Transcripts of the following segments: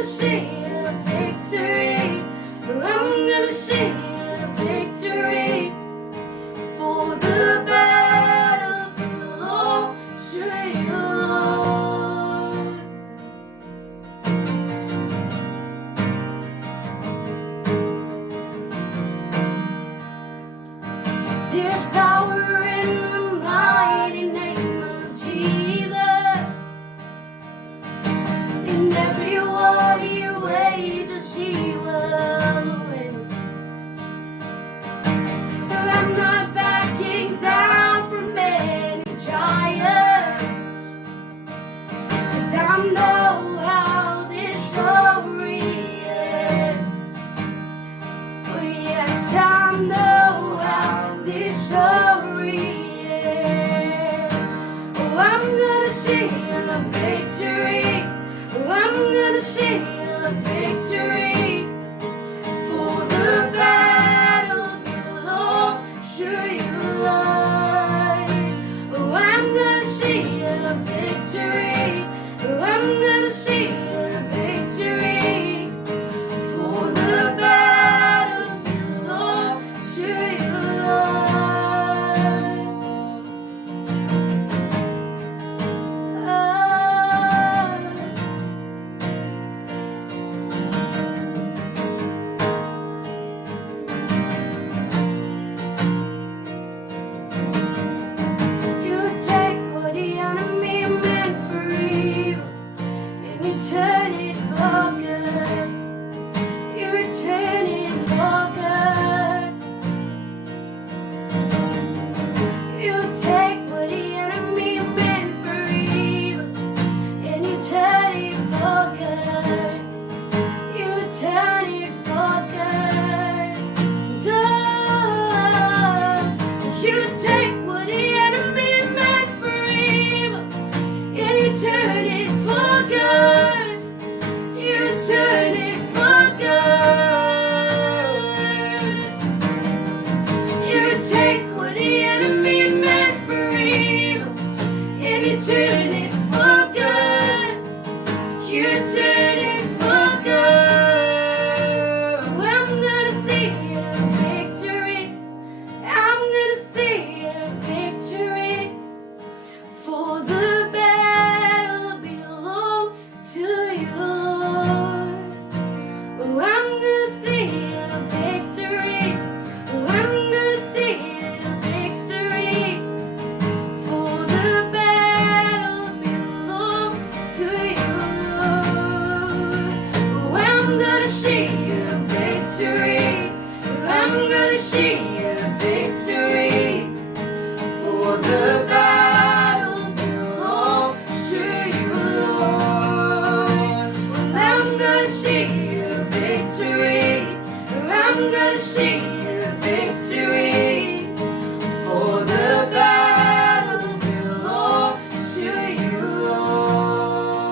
gonna sing a victory. I'm gonna sing a victory. For the battle belongs to you, Lord. There's power in the mighty name of Jesus. In every war he wages, he will win. I'm not backing down from any giants, 'cause I know how this story ends. Oh yes, I know how this story ends. Oh, I'm gonna sing a victory. Oh, I'm gonna sing a victory. For the battle belongs to you, Lord. Oh, I'm gonna sing a victory. Oh, I'm gonna sing a victory. For the battle belongs to you, Lord. You take what the enemy meant for evil, and you turn it for good. You turn it for good. You take what the enemy meant for evil, and you turn it for good. You turn it for good. You take what the enemy meant for evil, and you turn it for good. You turn it for good. You take what the enemy meant for evil, and you turn it for good. You turn it for good. I'm gonna see a victory. I'm gonna see a victory. For the battle belongs to you, Lord. Oh, I'm gonna see a victory. Oh, I'm gonna see a victory. For the battle belongs to you, Lord. Oh, I'm gonna see a victory. Oh, I'm gonna see a victory. For the battle belongs to you, Lord. Well, I'm gonna see a victory. I'm gonna see a victory. For the battle belongs to you, Lord.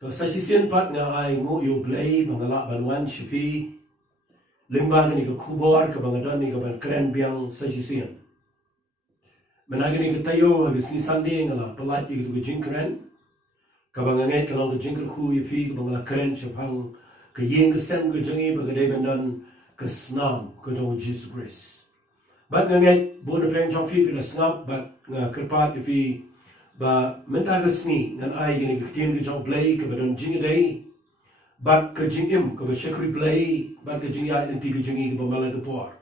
To sa sisian pat nga ay ngu yu play bangala banwan shipi lingba ni ka kubor ka bangadan ni ka ban kren biang sa sisian managani ka tayo habis ni sandi ngala palat ni ka jinkren ka banganget ka lang ka jinkr ku yipi ka bangala kren chapang ka yeng ka sem ka jangi bagade bandan ka snam ka jong Jesus Christ bat nganget bu na peng jong fi la snap bat nga kerpat yipi ba mentagasni ngan ay gini kitien ke jong play ke badan jing day bat ke jing im ke shakri play bat ke jing ya inti ke jingi ke bamala ke por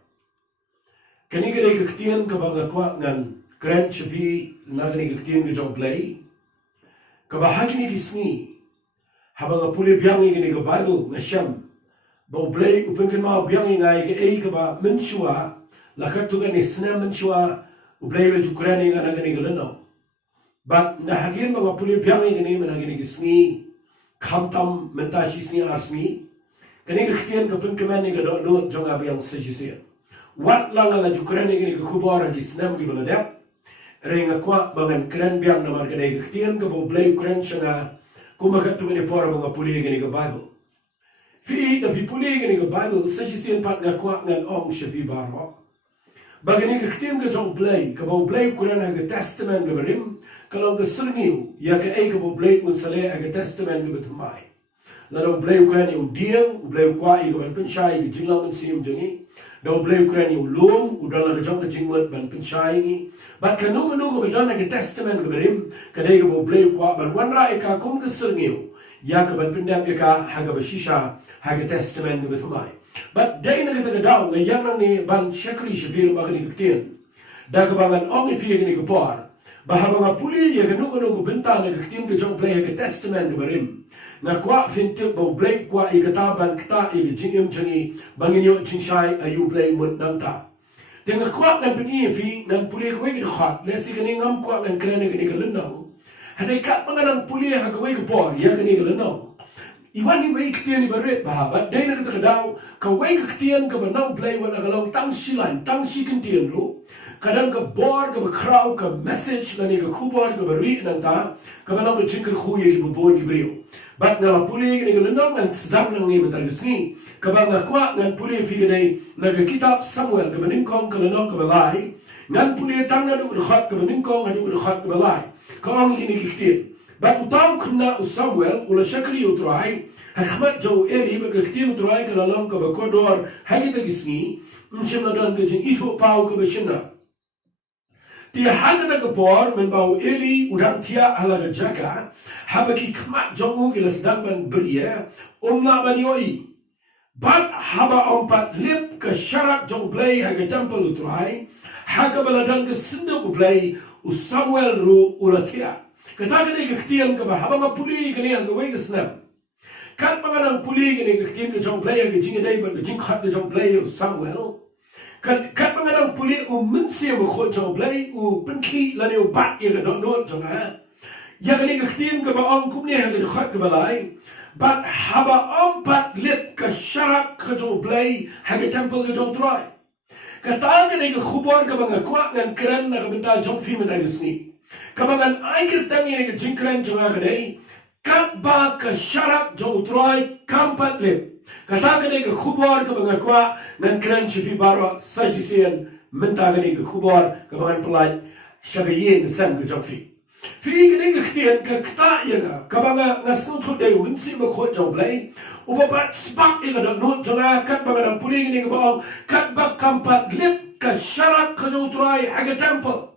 kani ke dai ke kitien ke banga kwa ngan grand chapi nagani ke kitien ke jong play ke ba hakini ke sni habanga pule biang gini ke bible ngasham ba play upen ke ma biang ngai ke ei ke ba menshua lakat tu gani sna menshua uplay be jukrani nagani ke leno but na hagin mga puli biang ini menagini kisni kamtam mentashi sni arsni kani kitian kapun kemen ni gado no jong abiang sejisia wat lang jukrani ini kubora di snam ki baladap renga kwa bangan kren biang namar kadai kitian ka bo blay kren shanga kumakat tu ni por mga puli gani ka Bible. Fi da pi puli gani ka Bible sa sisian pat nga kwa ngan ong shafi baro. Bagani ka ktim ka jong play ka bo play Quran ha testament ga berim kalau ka sirngiu ya ka ai ka bo play un sale ha testament ga betmai. Lalu play Quran yu diang play kwa i ka ban penshai ga jinglaw man sium jengi. Do play Quran yu lum udala ka jong ka jingwat ban penshai ni. Bat ka nu ka bedan ha testament ga berim ka dai ka bo play kwa ban wan ra ka kum ka sirngiu ya ka ban pendam ka ha ga bashisha ha testament ga betmai. But day na kita daw na yang nang ni ban shakri shafir bagani ktin. Da ka bangan ong ifi ni ka par. Bahaba nga puli ya ka nuko benta na ktin ka jong play ka testament ka barim. Na kwa finti bo play kwa i kataban kta i jingim jangi bangin yo jingshai ayu play mut nang ta. Tenga kwa nang pini ifi ngan puli ka wegi khat lesi ka ni ngam kwa nang krene ka ni ka lunang. Hanay kat mga nang puli ha ka wegi par ya ka ni ka lunang. Iwan ni wei ktian ni baret bahabat day na kita daw ka wei ktian ka banaw play wala kalong tang silan tang si ktian ro kadang ka bor ka kraw ka message na ni ka kubor ka bari nang ta ka banaw ka chingker khuye ki buboy ki brio bat na puli ni ka lenong nang sedang nang ni matagisni ka bang kwa ngan puli fi dai na ka kitab Samuel ka baning kong ka lenong ka balai ngan puli tang na du khat ka baning kong adu khat ka balai ka ang ni ktian Bat utaw kuna Samuel ula shakri utrai hakmat jo eli ba ktin utrai ka lalam ka bakodor hagita gisni mshimna dan ka jin ito pau ka bashina ti hagata ka por men bau eli udang tia ala ka jaka habaki kmat jongu ila sedang ban beria umla ban yoi bat haba ompat lip ka syarak jong play haga temple utrai haga baladan ka sinduk play Samuel ru ula tia Kata ni kektian ke bahaba ma puli kini ang gawai ke snap. Kat panganang puli kini kektian ke jong player ke jing dai ba ke jing khat ke jong player Samuel. Kat panganang puli mensi ba khot jong play penki la ne bat ye ke dot jong ha. Ya kini kektian ke ba ong kum ni ha ke khat ke balai. Bat haba ompat lip ke syarak ke jong play ha ke temple ke jong try. Kata ni ke khubor ke bang kwa ngan keren na ke bental jong fi men dai sni. Kabangan ay kirtang ini ke jingkren jonga kadai kat ba ke syarak jong utroy kampat lip kata kadai ke khubor ke banga kwa nan kren shipi baro sajisian menta kadai ke khubor ke bangan pelaj syagayin sam ke jong fi kadai ke ktian ke kta yana kabanga ngasnu thut dai winsi ba khot jong blai ubabat spak ika dok not jonga kat banga dan puli ini ke baong kat ba kampat lip ke syarak ke jong utroy haga temple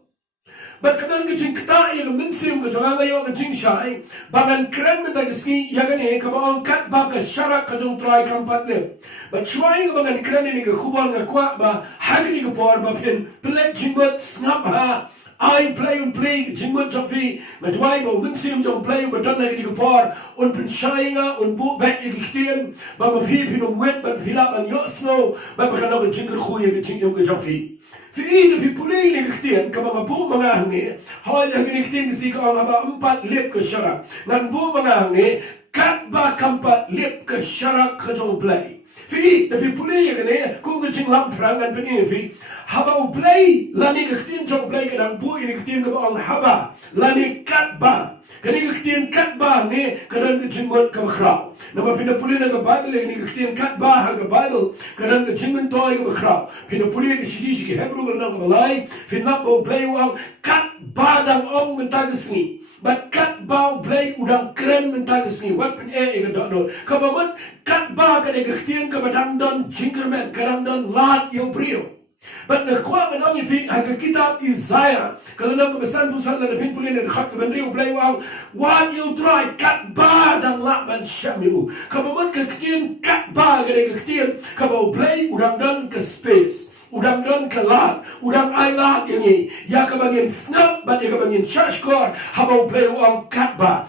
Berkenan ke jing kta yang mensim ke jangan ayo ke jing syai bangan keren menta keski yang ni ke bawang kat ba ke syarak ke jong try kampat le but chuai ke bangan keren ni ke khubal ke kwa ba hagi ni ke por ba pin plek jingbat snap ha I play jingbat jofi ma dwai bo mensim jong play ba dan ni ke por un pin syai nga un bu back ke ktian ba ma fi pin wet ba hilap an yo snow ba ba kana ke jingger khuye ke jing ke jofi Fi ide puli ni ktian ka mga bu mga hangi hal yang ni ktian si ka mga empat lip ke syarak nan bu mga hangi kat ba kampat lip ke syarak ke jong play fi de puli yang ni ku ke jing lam prangan peni fi haba play lani ktian jong play ka nan bu ini ktian ka ba haba lani kat ba kani ktian kat ba ni kadan ke jingmot ka khra nama pinapuli na ka Bible ni ktian kat ba ha ka Bible kadan ke jingmen toy ka khra pinapuli ke shidi ke Hebrew na ka balai finap bo play wang kat ba dang ong mentagisni but kat ba play udang keren mentagisni wat pin ka dot ka ba man kat ba ka de ktian ka badang don jingerman kadang don lat yo brio But na kwa manong ifi ang kitab Isaiah kalau nang kebesan pusan na pin pulin na khat kebenri uplay wang what you try kat ba dang lakban syamiu kabaman ke ktin kat ba gade ke ktin kabau play udang dan ke space udang dan ke lat udang ai lat ini ya kabangin snap bat ya kabangin shashkor habau play wang kat ba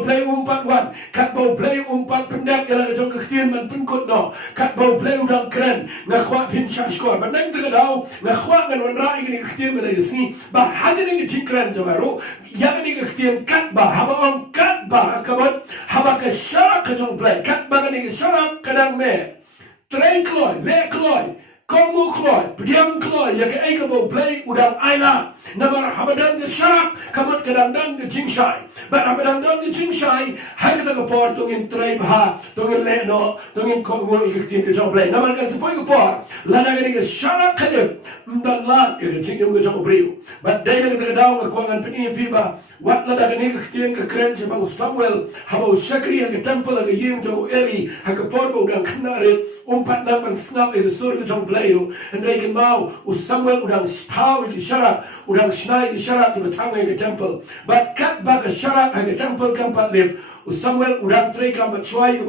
play umpat wan kat bau play umpat pendak ya la jong ke ktin man penkut no kat bau play udang keren na khwa pin shashkor ban nang daw na khwa ngan wan rai ni ktin man ni ba hadin ni jikran jamaro ya ni ktin kat ba haba on kat ba kabat haba ka sharak ka jong play kat ba ni sharak kadang me train kloy le kloy Kamu keluar, diam keluar, ya ke aika mau play udang aila. Nama Hamadan ke syarak, kamu kedangdan ke jingsai. But Hamadan ke jingsai, hak kita ke por tungin tribe ha, tungin leno, tungin kongo ikut ke jauh play. Nama kan sepoi ke por, lana kan ke syarak kadem, mdan lat ke jingyum ke jauh beriu. But day nak kita daung ke kuangan pening fiba, wat lana kan ikut ke keren sebang Samuel, habau syakri ke temple ke yung jauh Eli, hak ke por bau dan kenarit, umpat naman snap ke sur ke jauh play. And they can mau Samuel udang tahu di syarat udang snai di syarat di batang ke temple but kat bak syarat ke temple kampat lip Samuel udang tray kampat cuai ke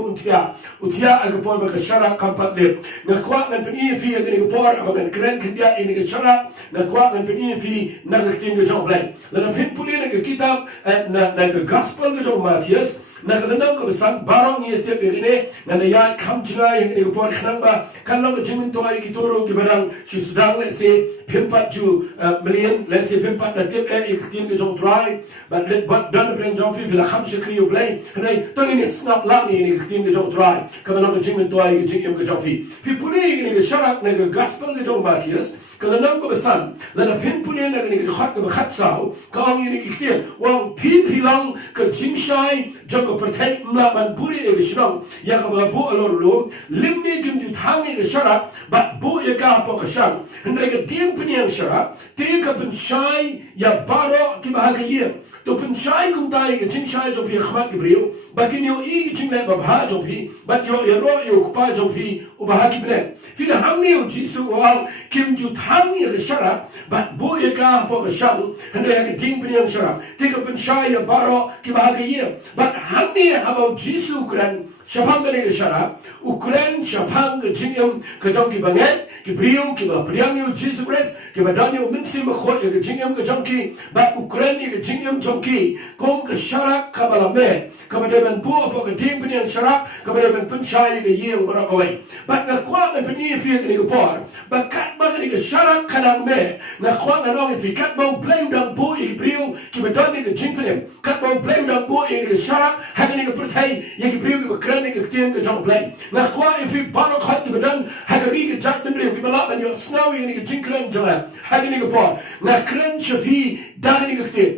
utia ke por bak syarat kampat lip ngakuat ngan peni fi ke ke por abagan keren kerja ini ke syarat ngakuat ngan peni fi nak ke ke job lain lalu pin pulih ke kitab na ke gospel ke job Matius Nakadandang ko bisan barong iya tiap ini nanayat kam jingai yang ini kupon kenapa kalau kejimin tuai kitoro kibarang si sedang let's say pimpat ju million let's say pimpat na tiap ikutin ke jom try but let but dan pren jom fi la kham shikri play kanai tong ini snap lang ini ikutin ke jom try kalau kejimin tuai kejim ke jom fi puli ini ke syarat na ke gospel ke jom Matius kalau ko bisan lana pin puli na ke khat ke khat sao kau ini ikutin wang pilang ke jingshai jom pertai melaban buri e shrong ya ka bu alor limni jumju thangi ke syarat bat bu ya ka apa ke syang hendai ke ding peniang syarat te ka pensyai ya baro ki bahagia to pensyai kum tai ke jingshai jo pi khmat ke brio bakin yo i ki jingla ba bha jo pi bat yo ya ro yo pa jo pi u bahagi bne fi la hamni yo jisu wa kim ju thangi ke syarat bat bu ya ka apa ke syang hendai ke ding peniang syarat te ka pensyai ya baro ki bahagia bat Hamni habau Jisu Ukraine syapang ke syarat Ukraine syapang ke jingyam ke jong ki banget ki brio ki ba priang yo Jisu Christ ki ba dan yo minsi ma khoi ke jingyam ke jong ki ba Ukraine ke jingyam jong ki kom ke syarat ka balame ka ba deban bu apa ke dim penian syarat ka ba deban pensyai ke yeng barakawai ba na kwa na peni fi ke ni por ba kat ba ke syarat kanang me na kwa na nong fi kat ba play udang bu ki brio ki ba dan ke jingyam kat ba play udang bu ke syarat Hagan ni pertai yang beriu ke keren ke tiang ke jong play. Nak kuat if barok hat ke badan hagan ni ke jat dan beriu ke balap dan yo snow yang ni ke jingkren jalan. Hagan ni ke por. Nak keren shafi dah ni ke tiang.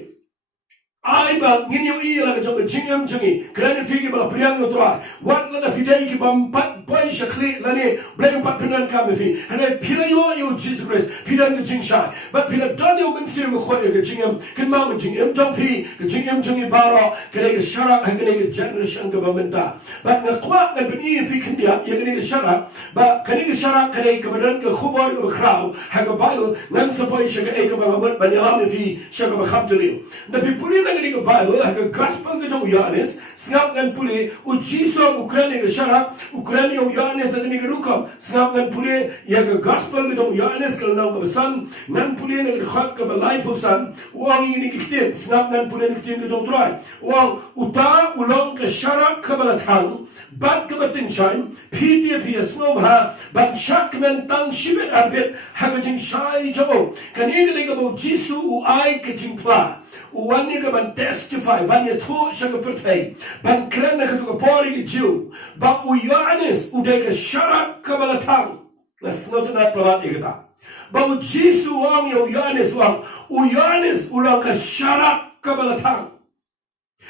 Ai ba nginyo iya la jong jingyam jingi kren fi ke ba priang yo tra. Wat la fidei ke bampat boy shakli la ni bleng pat penan ka me fi. Hanai pila yo Jesus Christ pidan ke jingsha. But pila dan yo men sir ko ke jingyam ken ma ke jingyam jong fi ke jingyam jingi baro ke le sharak hagan ni ke generation ke bamenta. But ngakwa ngan peni fi kendia ye ke sharak ba kan ke sharak ke ke badan ke khubor ke kraw haga balu ngan sapoi shaka e ke ba bat banyalam fi shaka ba khamjali. Na fi puli Ang Bible, ang gospel ke jong Yohanes, singap ngan puli ujiso Ukraine ke syarak, Ukraine yung Yohanes ang ni rukam, singap ngan puli yang gospel ke jong Yohanes ke nang besan, ngan puli ngan khat ke balai pusan, uang ini kitin, singap ngan puli ngan kitin ke jong try, uang uta ulong ke syarak ke balatang, bat ke batin shaim, pidi pia snobha, bat syak men tang shibet arbet, hagajing shai jo, kanina lega mo Jisu uai ke jingpla. Uwan ni ka ban testify ban ya thu siya ka pertay ban kren na ka tu ka pori ki Jew ban u Yohanes uday ka syarak ka balatang na sinot na prabat ikata ban u Jisu wang ya Yohanes wang u Yohanes ulang ka syarak ka balatang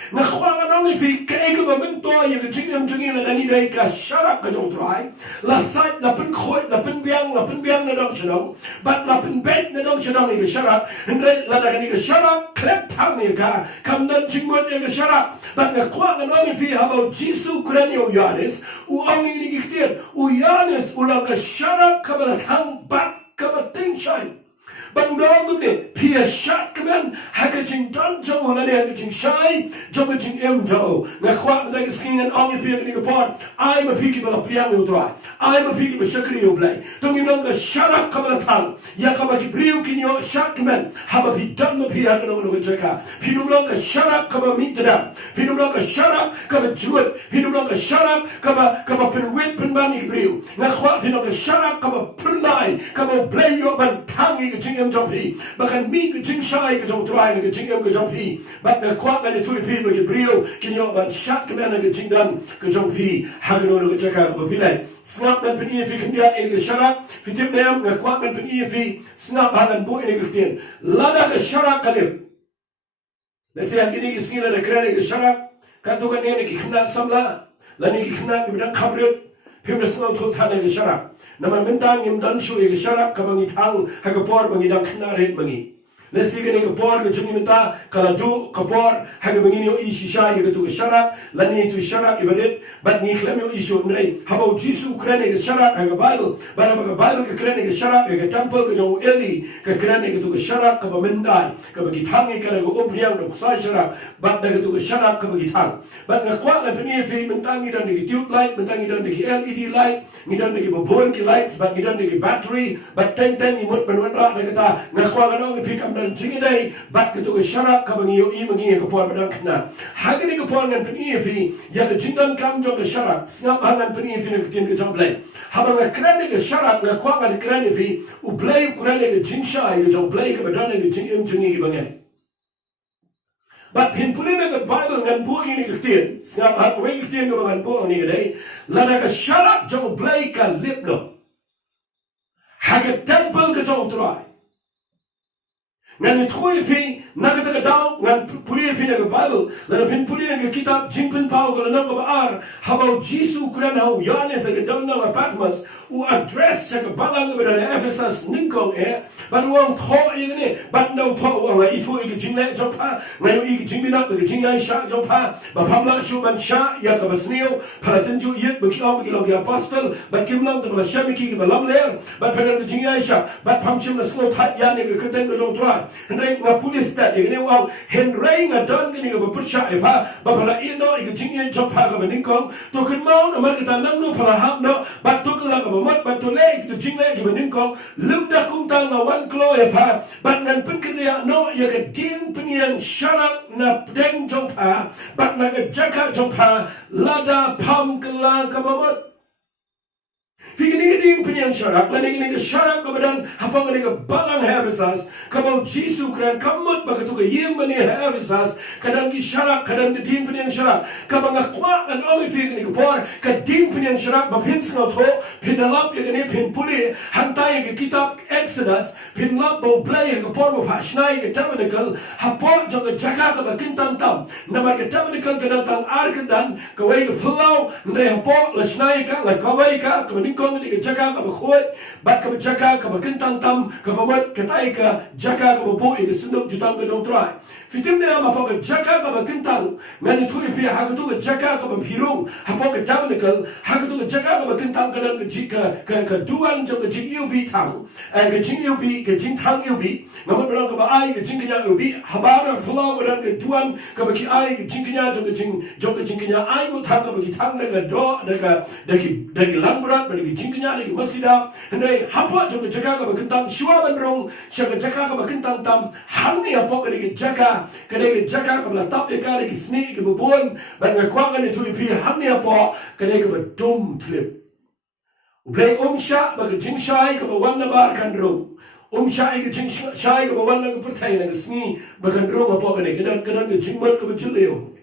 Nakwa nga nang ifi kaega ba minto yung jingyam jingyam na naniday ka syarak ka jong try lasat lapin khoy lapin biang na dong siya but lapin bet na dong siya dong yung syarak hindi ladagan yung syarak klep tang yung ka kamdan jingmot yung syarak but nakwa nga nang ifi habaw Jisu kren yung Yohanes uang yung ikiktir u Yohanes ulang ka syarak ka balatang bat ka bating siya But udang gumne pia shat kaman hakajing dan jo la ne hakajing shai jogajing em jo na khwa na skingan ang pia ni kapor I'm a piki bala priang yo try I'm a piki ba shakri yo blai tong inong ga sharak kabala thang ya ka ba ki priu kinyo shat kaman haba pi dan ma pia no no jaka pinum long ga sharak ka ba mitra pinum long ga sharak ka ba juat pinum long ga sharak ka ba perwit pen mani priu na khwa pinum ga sharak ka ba pernai ka ba blai yo ban thang gi jompi bahkan mi ke jing shai ke jong try ke jing ke jompi bat na kwak na thui pi ke brio kinyo ban shat ke na ke jing dan ke jompi hagno ke jaka ke pilai snap dan peni fi kendia in ke sharak fitim nam na kwak dan peni fi snap hanan bu in ke tin lada ke sharak kalib nasihat ini isngila na krane ke sharak katukan ni ke khna samla lani ke khna ke bidang khabrit pimres no to thana ke sharak naman mentang im dan shu ke sharak ka bangi thang ha ka por bangi dang khna ret bangi lesi ke ni ke por ke jungi menta kala du ka por ha ke bangi no ishi sha ke tu ke sharak lani tu sharak ibadet bat ni khlam yo ishu nai ha ba jisu krane ke sharak ha ka bible bara ba bible ke krane ke sharak ke temple ke jo eli ke krane ke tu ke sharak ka ba mendai ka bangi thang ke ka go opriang do sa sharak bat da ke tu ke sharak ka bangi thang bat na kwa na peni fi mentang ni dan ke tube light mentang ni dan ke led light ni dan ke bobon ke lights bat ni dan ke battery bat ten ni mut ban ra da kata na kwa ga no ke pick up dan jingi dai bat ke tu ke sharak ka bangi yo I bangi ke por badan kana hagi ni ke por ngan peni fi ya ke jingan kam jo ke sharak snap hangan peni fi ne tin ke job lai haba na krane ke sharak na kwa ga krane fi u play krane ke jinsha ke jo play ke badan ke jing jingi ke bangi but pin pulin ke bible ngan bu ini ke tin snap ha ko ke tin ke ngan bu ni ke dai lada ke sharak jo play ka lipno hagi temple ke jo try ngan thui fi nakata ka daw ngan puli fi na bible la pin puli na kitab jingpin pau ko na ko ar habau jisu kran hau yane sa ka daw na patmos u address sa ka balang ba na ephesus ninkong ban wang tho ne ban no tho wa I thu I jingle jo pa ngai I jingmina ka jingai sha jo pa ba phamla shu ban sha ya ka basnio phalatin ju yet ba ki om ki lo ya apostle ba kimlang da ba shamiki ki ba lam ler ba phana ka jingai sha ba phamshim na slo that ya ne ka keten ka jo tra Henry nga pulis ta igni wow Henry nga don gini nga bapusha ipa bapala ino ig jingye jopha ga banikong to kun mau na mar kita nang no pala hap no bat to kala ga bamat bat to le ig jingle gi banikong lumda kum ta nga wan klo ipa bat ngan pun kria no ya ga ding punian sharak na deng jopha bat na ga jaka jopha lada pam kala ga bamat Figini ding pinian sharak, lani gini ke sharak kebadan apa gini ke balang Ephesus, kabau Jisu kran kamut bagatu ke yeng bani Ephesus, kadang ki sharak, kadang ke ding pinian sharak, kabang akwa an oli figini ke por, ke ding pinian sharak bapin snot ho, pinalap ya gini pin puli, hantai ke kitab Exodus, pinlap bau play ke por bapa shnai ke tabernacle, hapor jang ke jaka ke bakin tam, nama ke tabernacle ke datang arkedan, ke wei ke pulau, ndai hapor la shnai ka, la kawai ka, ke menikong ni ke jaka ka bakhoi bat ka jaka ka bakintang tam ka bamat ka tai ka jaka ka babu ke sunduk jutang ka jong trai fitim ne ama pa ka jaka ka bakintang ngani thuri pi ha ka tu ka jaka ka bapirung ha pa ka tabernacle ha ka tu ka jaka ka bakintang ka dan ka jika ka duan jong ka jing ubi tang ka jing ubi ka jing tang ubi ngamat berang ka ba ai ka jing kanya ubi habara flow dan ka duan ka baki ai ka jing kanya jong ka jing kanya ai ko tang ka baki tang da ka do da ki langburat bagi jingkanya ni masida ndai hapa jong jaka ka bakintang shwa banrong shaka jaka ka bakintang tam hamni apa ka ni jaka ka ni jaka ka la tap ka ni sni ka bubon ban ka kwa ni tu pi hamni apa ka ni ka dum flip ublay sha bagi jingshai ka bawan bar kanro shai ka jingshai ka bawan ka pertai na sni baganro apa ka ni ka jingmat ka bajuleo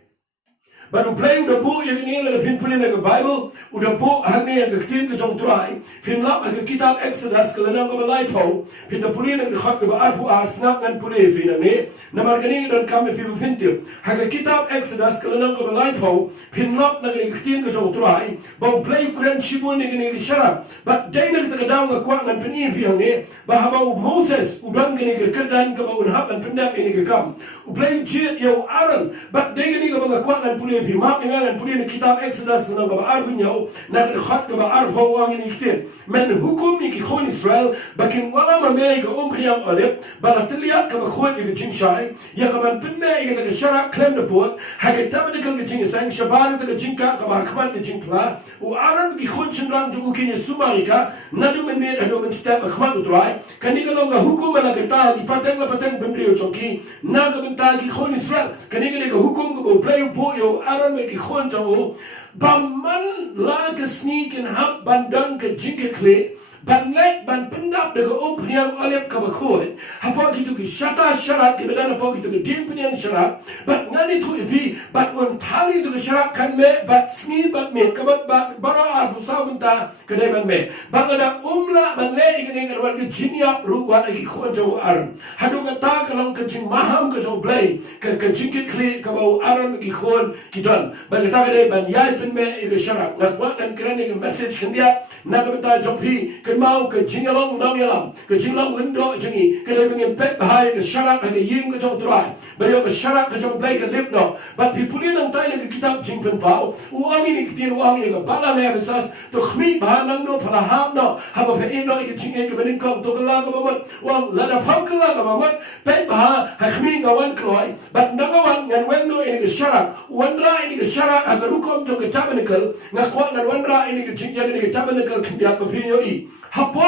But u play udah bu yang ini adalah fin pulin ke Bible udah bu hari yang ketin ke jong try fin lap ke kitab Exodus ke lenang ke belaipo fin dah pulin ke khat ke arfu snap dan pulin fin ni nama kini dan kami fin pintir ke kitab Exodus ke lenang ke belaipo fin lap ke ketin ke jong try bau play friendship ni ke syarab but day nak ke dalam ke kuat dan penin fin ni bahawa Moses udah kini ke kedan ke bau hab dan pendak ini ke kam u play jit yo Aaron but day kini ke bau kuat dan pulin fi map dengan pulin kitab Exodus nang ba arbu nyau nak khat ba arbu wang ni kite men hukum ni ki khon Israel bakin wala ma me ga umriyam alep ba tliya ka ba khon ni jin shai ya ka ban pinne ga ga shara klem de pot ha ga tabernacle ga jin sang shabar ga jin ka ba khman ga jin pla u aran ki khon chin ran ju ki ni sumarika nadu men me ado men step khman utrai kani ga longa hukum na ga ta di pateng bendrio choki na ga ben ta ki khon Israel kani ga hukum ga play po yo aran me ki khon jo baman la ke sneak and hap bandan ke jinke kle ban lek ban pendap de ko peniang olep ka bakoi hapa gitu ki syata syarat ki bedana po gitu ki din peniang syarat bat ngani tu ipi bat un tali tu syarat kan me bat sni bat me ka bat bara ar pusau kunta kedai ban me ban ada umla ban le ikani kan ke jinya ruwa lagi ko jo ar hadu kata kalau ke jing maham ke jo blai ke jingkit kli ka bau aran ki khon ki don ban kata kedai ban yai pen me ke syarat ngakwa dan kerana ke message kan dia nak kata jopi ke mau ke jingalong nam yalam ke jingalong lindo jingi ke le ngin pet bahai ke syarat ke yim ke jong trai bayo ke syarat ke jong blai ke lipno but pipuli nang tai ke kitab jingpen pau uang ini kitin uang ye ke bala me besas to khmi bahanang no pala ham no haba pe ino ke jingi ke benin kong to kala ke mamot uang lada pau kala ke mamot pet bah khmi ngawan kloi but nagawan ngan weno ini ke syarat wandra ini ke syarat agar rukom jong ke tabernacle ngakwa ngan wandra ini ke jingi ini ke tabernacle kindiat papinyo i hapo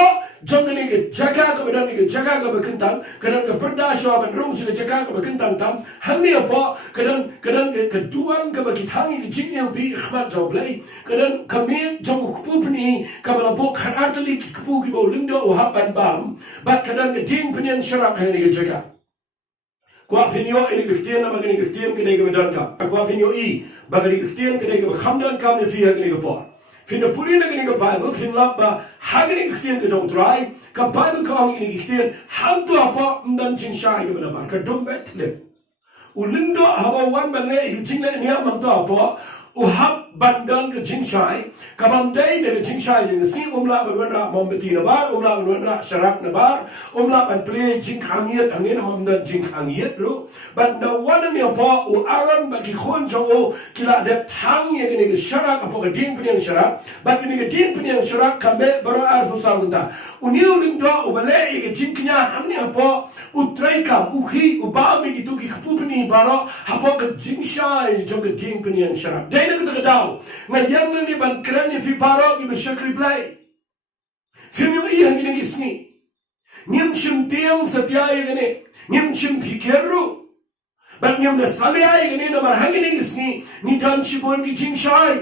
jongani ke jaga ke badan ke jaga ke bekentang kadang ke perda syawab rung ke jaga ke bekentang tam hangi apa kadang ke duan ke bagi tangi ke jingi bi ikhmat joblai kadang kami jong kupupni kabala bok harartali ki kupu ki bau lindo o haban bam bat kadang ke ding penian syarak hani ke jaga kwa finyo ini ke tian nama ke tian ke ke badan ka kwa finyo i bagani ke tian ke khamdan kam ne fi ke por Finda puli na gini ka Bible, finlap ba hagini kitian ka jong try, ka Bible ka ang ini kitian, ham tu apa mdan chin syai ka banabar, ka dombet lip. Ulindo hawa wan bangle ikiting na niya mang tu apa, uhap bandan ka chin syai, ka bamday na ka chin syai din si umla banwara mombeti na bar, umla banwara syarak na bar, umla ban play jing hangiyat, angin na mamdan jing hangiyat ro, but na wana niya pa, aran ba ki khon jong kila ada tang yang ini ke syarak apa ke din peniang syarak bat ini ke din peniang syarak kambe bara ar pusau unta uniu lindo ubale ke jin knya hamni apa utrai kam ukhi ubami gitu ki khupuni bara apa ke jin syai jong ke din peniang syarak dai na ke dau ngayang ni ban kran ni fi bara ki beshakri play filmu i hang ni sni nyim chim tiang satya ini nyim chim pikeru but nyam na salaya gani na marhangini isni ni dan shibon ki jingshai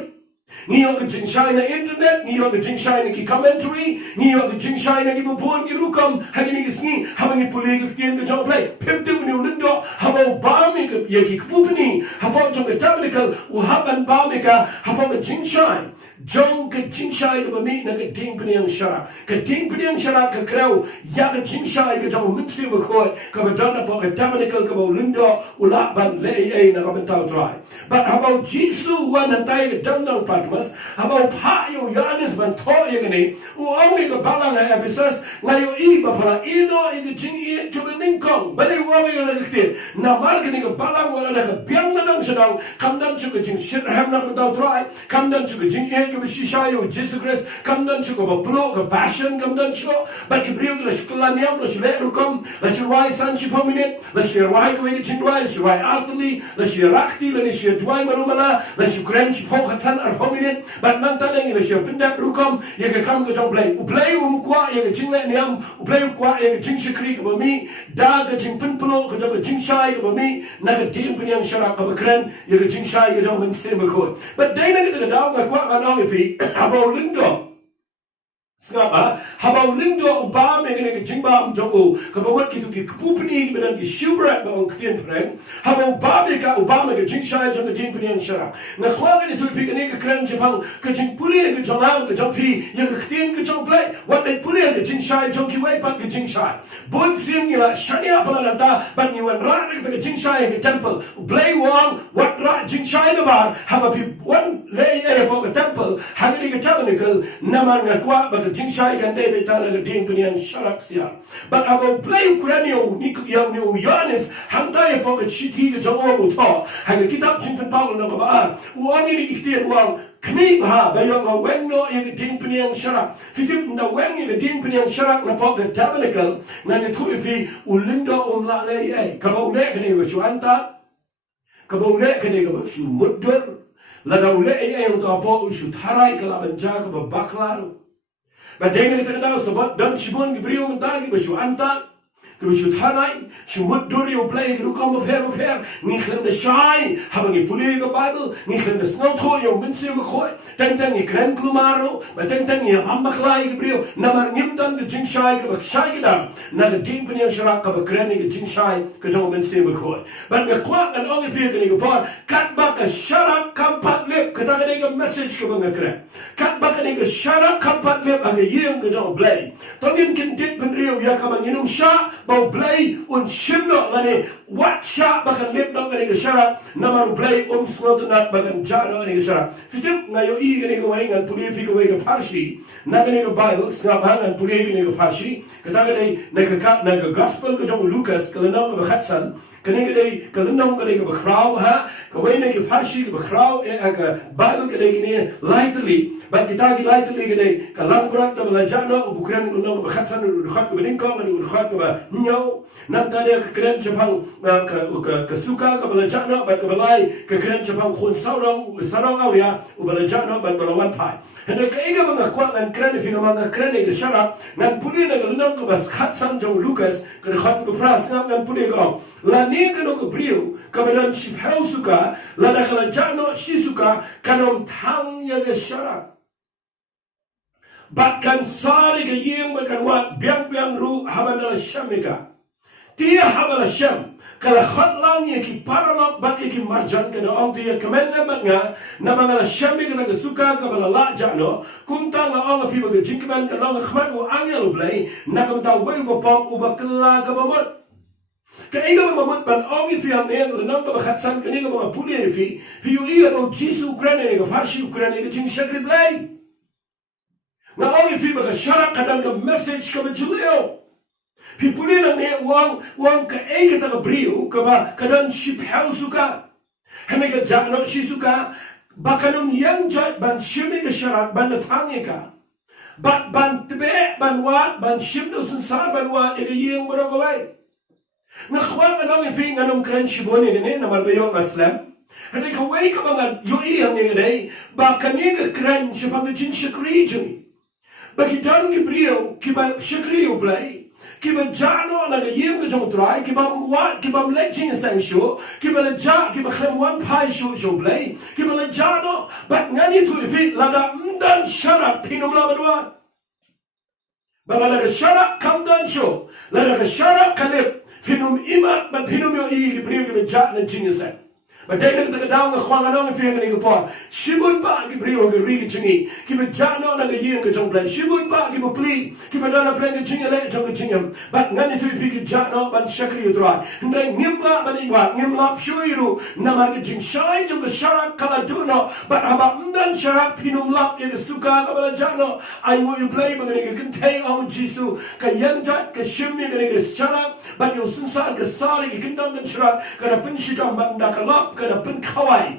ni yo ki jingshai na internet ni yo ki jingshai na ki commentary ni yo ki jingshai na ki bubon ki rukam hagini isni habangi puli ki tien ki jong play pimtu ni ulindo habo bami ki ye ki kupuni habo jong ki tabernacle u haban bami ka habo ki jingshai jong ke jingshai ke bami na ke ding peniang syarak ke ding peniang syarak ke krau ya ke jingshai ke jong mimsi bekoi ke badana po ke tabernacle ke bau lindo ulak ban lei na ka bentau try but habau jisu wan hantai ke dandang padmas habau pa yo yanis ban to ye gani u ongi ke balang ha episas ngayo i ba pala ino i ke jing i to beningkong bali wawi yo la ke na mar ke ni ke balang wala na ke biang na dang sedang kamdan chu ke jing shit ham na bentau try kamdan chu ke jing ke bishishayo Jesus Christ kamdan chuko ba bro ka passion kamdan chuko ba kibriyo la shkulan yam la shle rukom la shwai san shipomine la shwai ko ni chindwai shwai artli la shrakti la ni shwai marumala la shukran shpok hatan arpomine ba nan tanang la shpinda rukom ye ka kam ko jong play u play kwa ye ka chingle niam u play kwa ye ka jing shikri ko mi da ga jing pinplo ko jong jing shai ko mi na ka tim pinyang shara ka kren ye ka jing shai ye jong min sem ko but dai na ka daw ga kwa ga fi habau lindo Sengapa habau lindo ubam yang kena kejimba jongo kabawat kitu ki kupuni bedan ki shubrat ba ongkien preng habau ubam ka ubam ke jingshai jong ke penian syara ngakwa ni tu pi ni ke kran jipang ke jing puli ke jonga ke jong fi ye ke kien ke jong play wat le puli ke jingshai jong ki wei pat ke jingshai bon sim ni la shania pala nata ban ni wan ra ke jingshai ke temple play wang wat ra jingshai na bar haba pi wan le ye po ke temple hagri ke tabernacle naman ngakwa ba jingshai kan dai betala ke ding penian syarak sia but about play ukrainio ni yang ni uyanis hangta ye pocket shiti ke jongo buto hanga kitab jingpen paul na ba uang ini iktian uang kni ha bayang ga wengno ye ding penian syarak fitip na wengi ke ding penian syarak na pocket tabernacle na ni tu fi ulindo umla le kabau le kene wa shuanta kabau le kene ga shu muddur la daule yang to apo shu tharai kala banja ka baklar Badai kita kenal sebab dan shibun gibriu mentagi bersyu anta Kau tanai, semut duri play kau kamu per, ni kena shai, habang ipuli ke Bible, ni kena snow to yang mensi ke koi, tentang ni keren kumaro, tentang ni ambak lai ke brio, namar ngimdan ke jing shai ke bak shai ke dam, na ke ding penyan sharak ke bak keren ni ke jing shai ke jong mensi ke koi. But ke kuat kan orang feel ke ni ke par, kat bak ke sharak kampat lip, kata ke ni ke message ke bang keren, kat bak ke ni ke sharak kampat lip ag yang ke jong play. Tongin kintit penrio ya kabang inum sha bau play un shimno ngani wat sha bakan lip dong ngani ke syarat namar play snot bakan jano ngani ke syarat fitim ngayo I ngani ke waingan puli fi ke wai ke parsi na ngani ke Bible snap hangan puli ngani ke parsi kata ngani na ke gospel ke jong Lucas ke lenong ke khatsan kani ke lenong ngani ke bakrau ha ke wai na ke parsi ke bakrau ke Bible ke ngani lightly but kita ki lightly ke langkurat ke jano bukan lenong ke khatsan khat ke beningkong ngani khat ke nyau nam tadi keren Jepang ke suka ke belajana bat ke belai ke keren Jepang khun sarong auria u belajana bat belawan pai hendak ke ega bang kuat dan keren fenomena keren ke syarat dan puli nak lenang ke bas khatsan jong Lucas ke khat ke pras ngam dan puli ke la ni ke no ke brio ke belan shibhau suka la dak belajana shi suka kanom thang ya ke syarat bahkan sari ke yeng makan wat biang ru habana shamika Tia habala syam kala khatlang ye ki paralok bat ye ki marjan kana ong tia kemenna manga na mangala syam kana ke suka ka bala la jano kumta la ong pi ba ke jingman ka long khmat u angel blai na kam ta wei ko pop u ba kla ka ba ka inga ba mot ban ong fi am ne na nang ka khatsan ka ni ga ba puli fi yu ila no jisu ukraine ne ga farshi ukraine ke jing shakri blai na ong fi ba ka shara kadan ka message ka ba julio Pipuli lang ni wang ka kita ka brio ka ba kadan shibhau suka hame ka jano shi suka bakanum yang jat ban shimi ka syarat ban natangi ka ban tebe ban wat ban shimdo sunsar ban wat ega yeng baragawai ngakhwang anong ifing anong kren shiboni ni namal bayo maslam hane ka wai ka bangan yo iyang ni gay bakani ka kren shibang jin shakri jumi bakitan ki brio ki ba shakri play kiba jano na ga yeng ga jong try kiba legend sang show kiba le ja kiba khlem one pie show play kiba le jano but ngani tu fi lada mdan shara pinum la badwa baba la shara kam dan show la ga shara kalip finum ima but pinum yo I ki brio kiba ja na jing sang but dai nak ta daw nga khwang anong fi ga ni ko pa shibun ba ki brio ga ri gi chingi kiba jano na ga yeng ga jong play shibun ba kiba pli kiba na play ga chingi le jong ga chingam but ngani tu fi ki jano ban shakri udra ndai ngimla ban iwa ngimla pshuiru na mar ga jing shai jong ga sharak kala duno but aba ndan sharak pinum lap ye suka ga bala jano ai mo you play ba ga ni ga kintay on jisu ka yang jat ka shimmi ga ni ga sharak but yo sunsar ga sari ga kindam dan sharak ka na pin shidam ban da ka lap kada pun kawai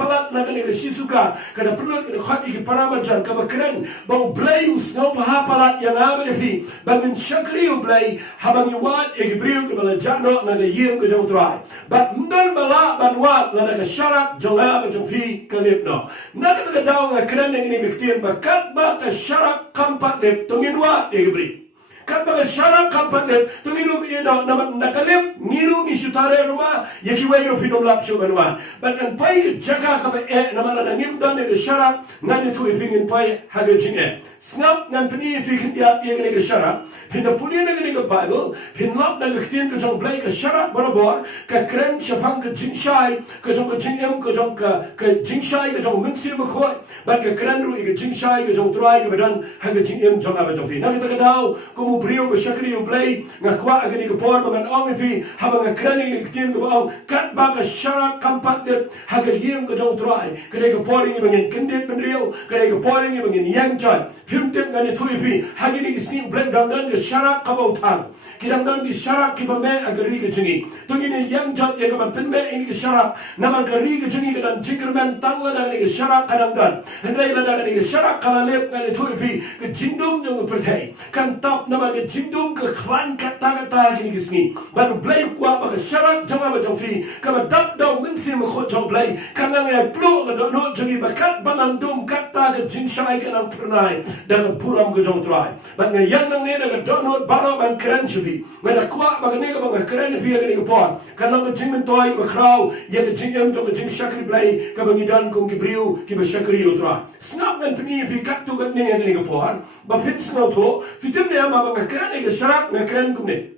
palat na kani shisuka kada pun kada khati ki paramajan ka bakran bang blay usno paha palat yang abe fi bangin shakri blay habang yuat egibriu ke bala jano na ga yeng ke jong trai bat ndan bala banwat na ga sharak jong abe jong fi kalipno na ka daw nga kran ni ga tien bakat ba ka sharak kampat lep tongin wa egibri kat baga sharak kampat lep tongin ino na kalip niru ni sutare rumah yaki wayo finom lap shumanwa but an pai ke jaka ka ba na mana ngim dan ne sharak ngani tu ipingin pai haga jinge snap nan pni fikin dia ye ne sharak pinda puni ne ne Bible pin lap na gtin ke jong blai ke sharak barabor ka kren shapang ke jinshai ke jong ke jingem ke jong ke jinshai ke jong munsi mo khoi but ke kren ru ke jinshai ke jong trai ke badan haga jingem jong aba jong fi na ka daw ko brio ke shakri u blai ngakwa agani ke por man ong fi habang kren ni gtin ke ba kat baga sharak kampat de haga yeng ke jong trai ke ke por ni bangin kendit benrio ke por ni bangin yang joy film tip ngani thui fi hagi ni sing black down dan ke sharak ka bau thang kidam dan ki sharak ki ba me agari ke jingi to ni yang joy ye ka ban pen me ini ke sharak naman ka ri ke jingi ke dan jingerman tang la dan ke sharak kadang dan hendai la dan ke sharak kala lep ngani thui fi ke jingdum jong perthai kan tap nama bagi jindum ke klan kata kini kisni baru blai kuat bagi syarat jangan macam fi kalau dap dau mengsi mekho jong blai karena ngai plu ke no jadi bakat banandum kata ke jinshai ke nang pernai dan puram ke jong trai ban ngai yang nang ne dengan donot baro ban keren chubi mela kuat bagi ne bagi keren fi ke ni por karena ke jing mentoi ke krau ya ke jing yang jong jing syakri blai ke bagi dan kong ki briu ki be syakri utra snap dan pni fi kat tu ke ne ke ni por ba fit snow to fitim ne ama bagi keren ke syarat ngai keren kumne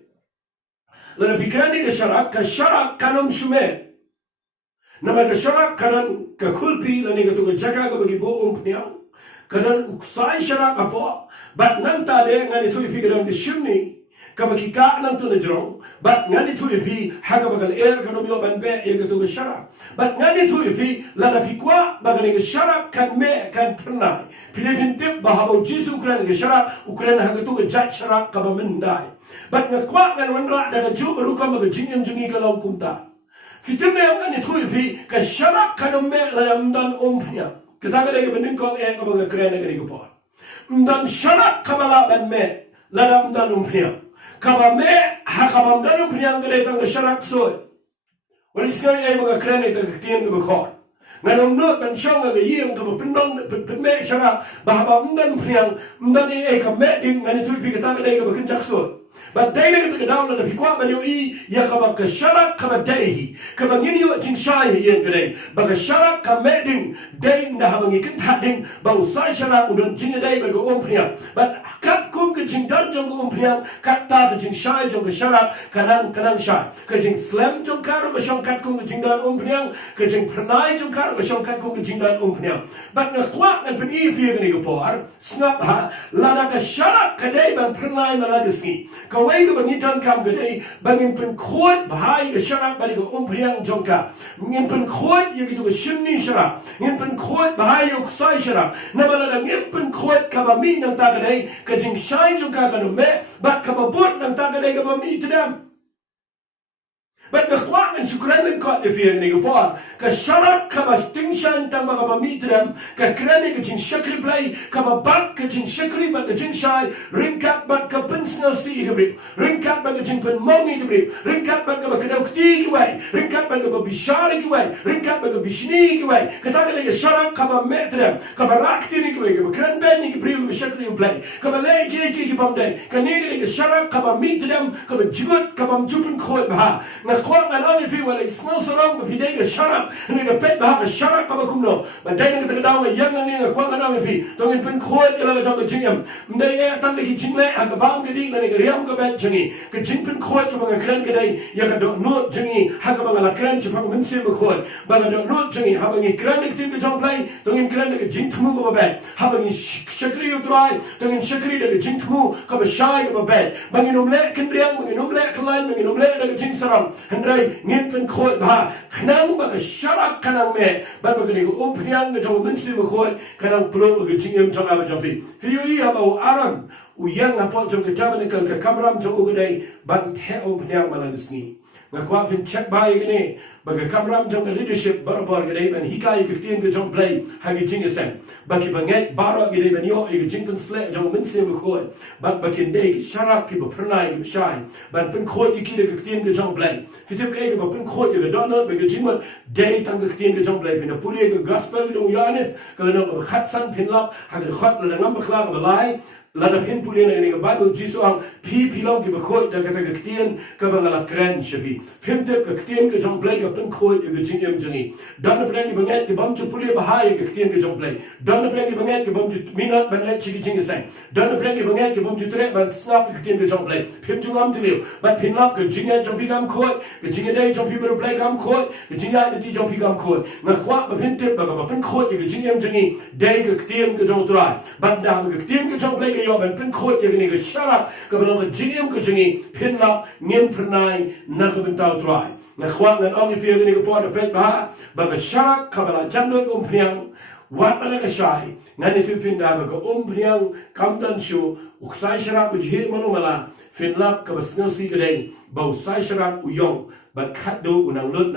lalu pikiran ke syarat kanum shume nama ke syarat kanan ke kulpi lalu ke tu ke jaga ke bagi bo pniang kanan uksai syarat apa bat nang tade ngani tu pikiran ke shumni ka bagi ka nang tu nejrong bat ngani tu pi haga bagal air kanum yo ban be ye ke tu ke syarat bat ngani tu pi lada pikwa bagal ke syarat kan me kan pernah pilih tip bahwa jisu kran ke syarat ukran haga tu ke jat syarat ka mendai bat ngakwa ngan wanra daga ju ruka mag jingem jungi ka law kumta fitim ne ngani thui fi ka syarak kanum me lamdan ompnya kita ga daga benin ko e ka bang krena ga ni ko mdan syarak kabala ban me lamdan ompnya kaba me ha kaba mdan ompnya ga daga syarak so wali skai e mag krena ga tien ga ko nganong no ban shong ga yiem ka pinong me syarak bahaba mdan ompnya mdan e ka me ding ngani thui fi ka ga daga bakin jakso but daily ke dawn na fikwa man yo I ya kaba ka sharak kaba dayhi kaba ngini yo jing shai yen gade ba ka sharak ka meding day na habangi kin thading ba usai sharak udon jing day ba go ompnya but kat kum ke jing dan jong go ompnya kat ta jing shai jong ka sharak kanang shai ka jing slam jong karo ka shong kat kum ke jing dan ompnya ka jing pranai jong karo ka shong kat kum ke jing dan ompnya but na kwa na pen I fi ngani go por snap ha lana ka sharak ka day ban pranai malagasi kawai ke bangi tan kam ke dai bangin pen khot bahai ke syarat bali ke umpriang jongka ngin pen khot ye gitu ke shimni syarat ngin pen khot bahai yok sai syarat namala da ngin pen khot ka ba mi nang ta ke dai ke jing shai jongka ka no me bat ka ba bot nang ta ke dai ka ba mi tedam but the kwang and shukran kat if you ni gopar ka sharak ka ba tingshan tang ba ka mitram ka krani ka jin shakri play ka ba bat ka jin shakri ba ka jin shai ring kat ba ka pensnal si gibri ring kat ba ka jin pen mongi gibri ring kat ba ka ka dokti gi wai ring kat ba ka bishari gi wai ring kat ba ka bishni gi wai ka ta ka sharak ka ba metram ka ba rakti ni gi wai ka kran ben ni gibri gi shakri play ka ba le ki bam dai ka ni gi sharak ka ba mitram ka ba jigut ka ba jupun khoi ba kwang an only fi wala snow sarong fi dega sharap ni da pet ba sharap ka kumno ba dai ni daw yang ni kwang an only fi tong in pen khoi ila ga jingam ndai e tan ki jingle ha ga bang ga di na ni riam ga bet jingi ka jing pen khoi ka ba kran ga dai ya ga do no jingi ha ga ba la kran chi pa mun se ba khoi ba ga do no jingi ha ba ni kran ni tim ga jong play tong in kran ga jing thmu ga ba bet ha ba ni shakri u try tong in shakri da ga jing thmu ka ba shai ga ba bet ba ni nom le ken riang ba ni nom le klan ba ni nom le da ga jing sarong handai ngin pen khoi ba khnang ba sharak kanang me ba ba ni ko priang ga jong mun si ba khoi kanang pro ga jingem jong ba jong fi yu I ba aram u yang apa jong ga jamane ka kamram jong ga dai ban the priang malang sni ga kwa fin check ba ni ba ga kamram jong ga leadership barbar ga dai ban hikai ga tien ga jong play ha ga jing sen ba ki ba ngai baro ga dai ban yo ga jing pen sle jong mun si ba khoi ba ki dai sharak ki ba pranai ga shai ban pen khoi ki ga tien ga jong play fitip ga ba pen khoi ga donor ba ga jing ma dai tang ga tien ga jong play pin puli ga gospel ga Yohanes ga no khat san pin lap ha ga khat la ngam ba khla ga lai lada hin puli na ni ga Bible jisu ang pi long ki ba khoi da ga tien ka ba ngala kran shabi fimte ka tien ga jong play ga pen khoi ga jing em jingi dan na plan ni ba ngai ti bam chu puli ba hai ga tien ga jong play dan na plan ni ba ngai ti bam chu minat ban ngai chi gi jing sang dan na plan ni ba ngai ti bam chu tre ban snap ga tien ga jong play phim chu ngam ti liu ba pin lap ga jing em jong pi gam khoi ga jing dai jong pi ba play gam khoi ga jing ya ti jong pi gam khoi na kwa ba pin te ba pen khoi ga jing em jingi dai ga tien ga jong trai ba da ga tien ga jong play ga yo ban pen khoi ga ni ga sharak ga ba ga jing em ga jingi pin lap ngin pranai na ga ben tau trai na kwa na only fi ga ni ga po da pet ba ga sharak ka ba jan do priang wat na ga shai ngani tu fin da ga priang kam dan shu uksai sharak bu ji manu mala fin lap ka ba sno si ga dai ba usai sharak u yong บัดคัดดูนางเลิศ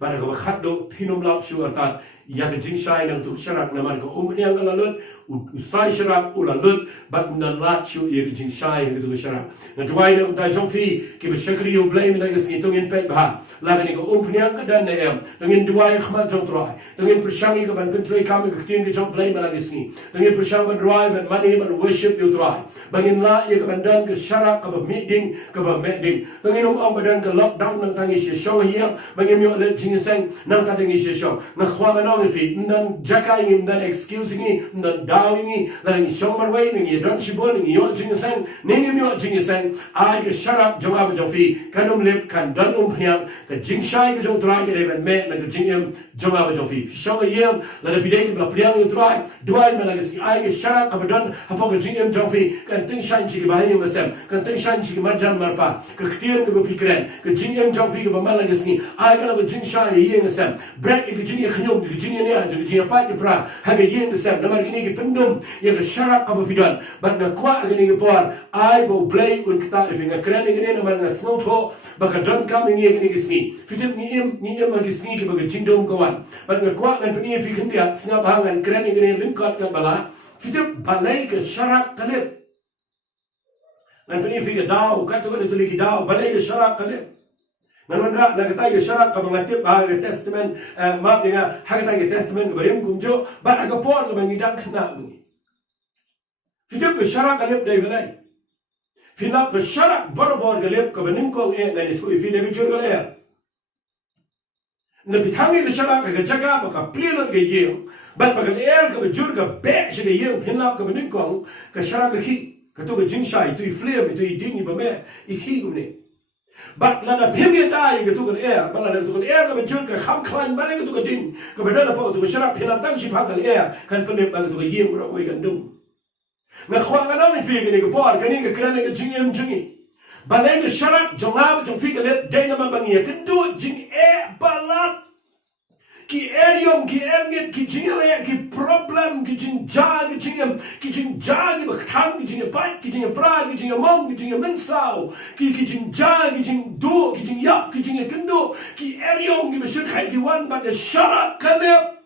บัดก็คัดดูพี่น้องรับชัวร์ตัดอยากจิงชายนังตุชรักนามันก็ยังกันละเลิศอุสายชรักอุละเลิศบัดนันละชัวอยากจิงชายนังตุชรักนั่นตัวไอ้เนี่ยอุตายจงฟีกิบชักรีอุบเลยมันก็สิ่งตรงเงินเป็ดบ้าลากันนี่ก็ยังกันดันเนี่ยตรงเงินตัวไอ้ขมันจงตรายตรงเงินประชังนี่ก็มันเป็นตัวไอ้คำก็ที่นี่จงเพลย์มันก็สิ่งตรงเงินประชังมันรายมันมันนี่มัน worship อยู่ตรายบางเงินละอยากมันดันก็ชรักกับ meeting กับ meeting ตรงเงินองค์มันดันก็ lockdown นั่งทางอิเชองเฮียบางเงินมีอะไรจริงๆนั่งทางอิเชองนักขวางกันเอาฟีนั่นจักรยิงนั่น excuse งี้นั่นดาวงี้นั่นอิชองมันไว้นี่ดันชิบุนนี่ยอดจริงๆนี่มียอดจริงๆไอ้ก็ชรักจงอาบจงฟีกันเล็บกันดันพยางก็จิงชายก็จงตรายก็ได้เป็นแม่นั่นก็จริงจงอาบจงฟีชองเฮียบแล้วพี่เด็กก็พยางอยู่ตรายด้วยมันก็สิไอ้ก็ชรักกับดันฮับก็จริงจงฟีกันตึงชันชิกบ้านอยู่มาเสมกันตึงชันชิกมาจันมาป่าก็เตียนก็พิกเรนก็จริงจงฟีก็มาแล้วก็สิไอ้ก็แล้วก็จริงชายเฮียงเสมเบรกก็จริงขยมก็จริงเนี่ยก็จริงป้าจะพระให้ก็เฮียงเสมนั่นมันก็นี่ก็เป็นดุมยังก็ชรักกับพี่ดันบัดก็กว่าก็นี่ก็ปอดไอ้บ่เบลย์อุนกตาอีฟิงก็เครนก็นี่นั่นมันก็สโนว์โถบัดก็ดันคำนี่ก็นี่ก็สิฟิตนี่มันก็สิก็บัดก็จริงดุมก็วันบัดก็กว่ามันเป็นนี่ฟิขึ้นเดียสนับหากันเครนก็นี่ลิงกัดกันบลาฟิตบาเลยก็ชรักกันเลยมันเป็นนี่ฟิกดาวกัดตัวนี่ตุลิกดาวบาเลยก็ชรักกันเลยนั่นมันรักนักตายก็ชรักกับมันทิพย์หาเทสต์เมนต์มาเนี่ยหากันเทสต์เมนต์ก็บริมกุมโจบัดก็พอดก็มันดังขนาดนี้ฟิตก็ชรักกันเลยได้เวลาฟินับก็ชรักบริบทกันเลยก็มันนิ่งคงเองในทุยฟินเอวิจูกันเลยนพิธามีก็ชรักกับจักรบักกับเปลี่ยนกันเยี่ยมบัดบักกับเอร์กับจูร์กับเบะเฉลี่ยเยี่ยมฟินับกับมันนิ่งคงก็ชรักกับขี้ก็ตัวกับจิงชัยตัวฟลีมตัวดิ้งแบบแม่อีขี้กุมเนี่ยบัดแล้วพิมพ์ได้ก็ตัวกับเอร์บัดแล้วตัวกับเอร์กับจูร์กับข้ามคลันบัดแล้วก็ตัวกับดิ้งก็บัดแล้วพอตัวกับชรักฟินับตั้งชิพากับเอร์กันเป็นเล็บบัดตัวกับเยี่ยมเราไว้กันดุมนักขวางกันนั่นฟิกนี่ก็พอกันนี่ก็เคลื่อนนี่ก็จิงเอ็มจิงบัดแล้วก็ชรักจงอาบจงฟิกเล็บเดนมันบางอย่างกันดูจิงเอบาลัดki erium ki erget ki jingale ki problem ki jingjag ki jingjag bakhan ki jingpai ki jingpra ki jingmong ki jingmensao ki jingjag ki jingdu ki jingyap ki jingkendo ki erium ki bashir khai ki wan ba the shara kalep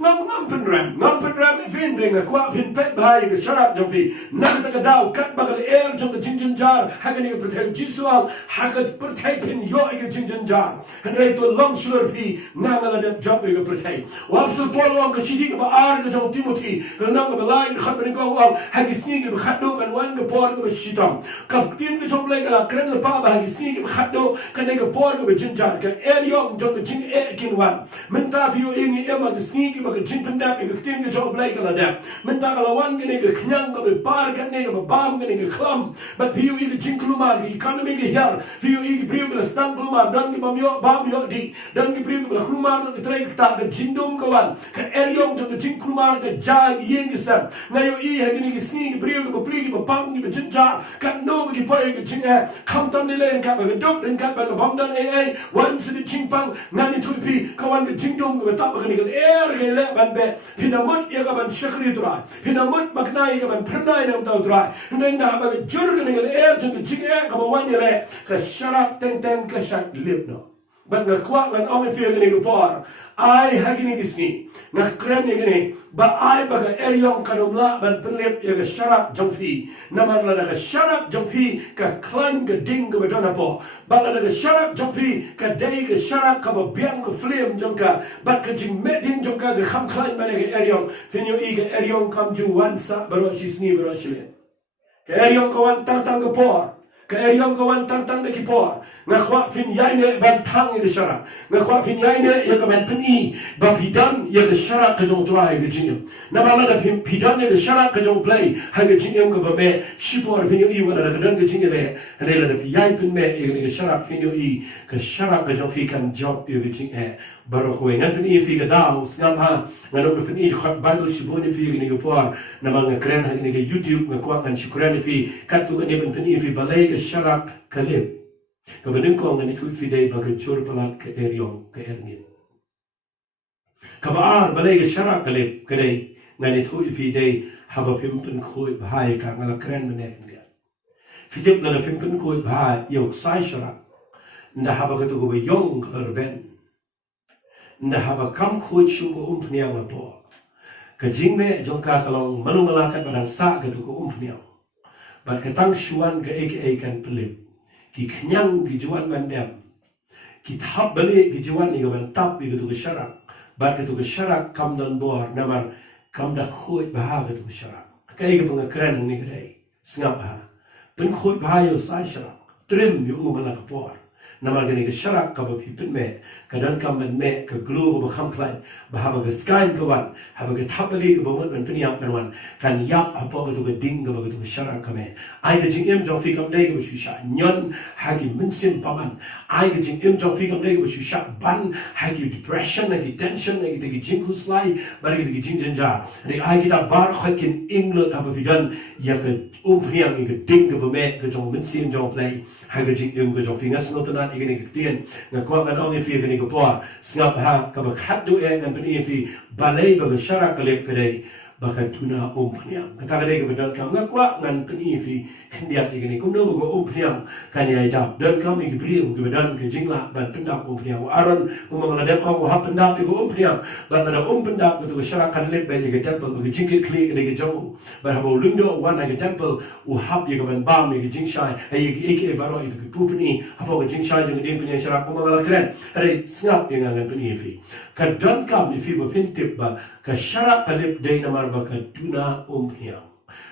ngam pen ram fin ring kwa pin pet bhai ke sharap jofi nak ta dau kat bagal air jong ke jinjin jar hagani ke prthai jisual hagat prthai pin yo ke jinjin jar hanai to long shur phi ngala da job ke prthai wapsul polwang ke shidi ke ba ar ke jong timothy ke nam ke lai ke khat ben ko wal hagi sni ke khaddo kan wan ke por ke shitam kap tin ke jom lai ke kren le pa ba hagi sni ke khaddo kan ke por ke jinjar ke air yo jong ke jing e kin wan men ta fi yo ingi ema ke sni ki bagi jin pendap ke tin ke job lai kala dap men ta kala wan ke ne ke knyang ke par ke ne ke bam ke ne ke khlam but piu i ke jin klumar ke economy ke hyar piu i ke priu ke stan klumar dan ke bam yo di dan ke priu ke klumar ke trai ke ta ke jindum ke wan ke eriom ke jin klumar ke ja yeng ke sam ngayo i ha ke ne ke sni ke priu ke pri ke bam ke jin ja kan no ke pai ke jin ha kham tam ne len ka ke dok ren ka ba bam dan ai wan se ke jin pang ngani thui pi ka wan ke jindum ke ta ba ke ne ke ke le ban be pinamut ya ka ban shakri dra pinamut maknai ka ban pranai nam tau dra ndai na ba jur ke ne er jung jing e ka ba wan le ka sharak ten ka shat lip no ban ga kwa lan ong fe ke ne ko par ai ha ke ne gisni na kren ne ke ne ba ai ba ka er yong kanum la ban penlip ya ka sharak jong fi na ma la ka sharak jong fi ka klan ka ding ka ba dona po ba la ka sharak jong fi ka dai ka sharak ka ba biang ka flame jong ka ba ka jing me ding jong ka kham klan ba ne ka er yong fin yo i ka er yong kam ju wan sa ba ro shi sni ba ro shi le ka er yong ka wan tang ka por ka er yong ka wan tang de ki por nga khwa fin yai ne ban thang i de sharak nga khwa fin yai ne ya ka ban pen i ba pidan ya ka sharak ka jong drai ka jing na ba la da fin pidan ne ka sharak ka jong play ha ka jing ka ba me shi por fin yo i wa da ka dan ka jing le ne la da yai pen me ya ka sharak fin yo i ka sharak ka jong fi kan job ya ka jing barok we ngan pen i fi ka dau snam ha ngano pen i khat bible shi boni fi ni ka por na ma nga kren ha ni ka youtube nga kwa kan shukran fi kat tu ni pen i fi balai ka sharak ka lip ka ba ning ko ngani tu fi dei ba ka chur palat ka eriong ka ernin ka ba ar balai ka sharak ka lip ka dei ngani tu fi dei ha ba pim pen khoi bhai ka ngala kren ne ndia fi dip la pim pen khoi bhai yok sai sharak nda haba ka tu ko yong ben nda haba kam khoi chu ko phniang la po ka jingme jong ka kalong manungala ka barang sa ka tu ko phniang bat ka tang shuan ka ek kan pelip ki khnyang ki juan mandam ki thap bale ki juan ni ban tap bi tu ko sharak bat ka tu ko sharak kam dan bor namar kam da khoi ba ka tu ko sharak ka ek bunga kran ni ka dai snap ha pen khoi ba yo sa sharak trim yo umala ka por namar gani ka sharak ka ba pipin me ka dan kam me ka glu ba kham klai ba ha ba ka sky ka wan ha ba ka thapali ka ba mon pen yap kan wan kan yap apa ka tu ka ding ka ba ka tu ka sharak ka me ai ka jing em jong fi kam dai ka shu sha nyon ha ki min sim pa man ai ka jing em jong fi kam dai ka shu sha ban ha ki depression ha ki tension ha ki jing ku slai ba ki jing jen ja ri ai ki ta bar kha kin england ha ba fi dan ya ka priang ka ding ka ba me ka jong min sim jong play ha ka jing em ka jong fi ngas no ta na igani ka tien na kwa ngan ong fi ka ni ko po snap ha ka ba khat du e ngan pen fi balai ba ka sharak ka lep ka dai ba ka tuna priang ka ta ka dai ka ba dan kam na kwa ngan pen fi khndiat igani ko no ko priang ka ni ai da dan kam ni ka pri ka ba dan ka jing la ban pen da priang aron ko ma la dep ko ha pen da ko priang ba na pen da ko sharak kan lep ba ni ka temple ka jing ke kli ka ga jong ba ha bo lundo wan na ka temple u hap ye ka ban ba mi ka jing shai ai ke ba ro i ka pu ni ha bo ka jing shai jong din pen sharak ko ma la kren ai snap ye ngan pen fi ka dan kam ni fi ba pin tip ba ka sharak ka lep dai na mar ba ka tuna priang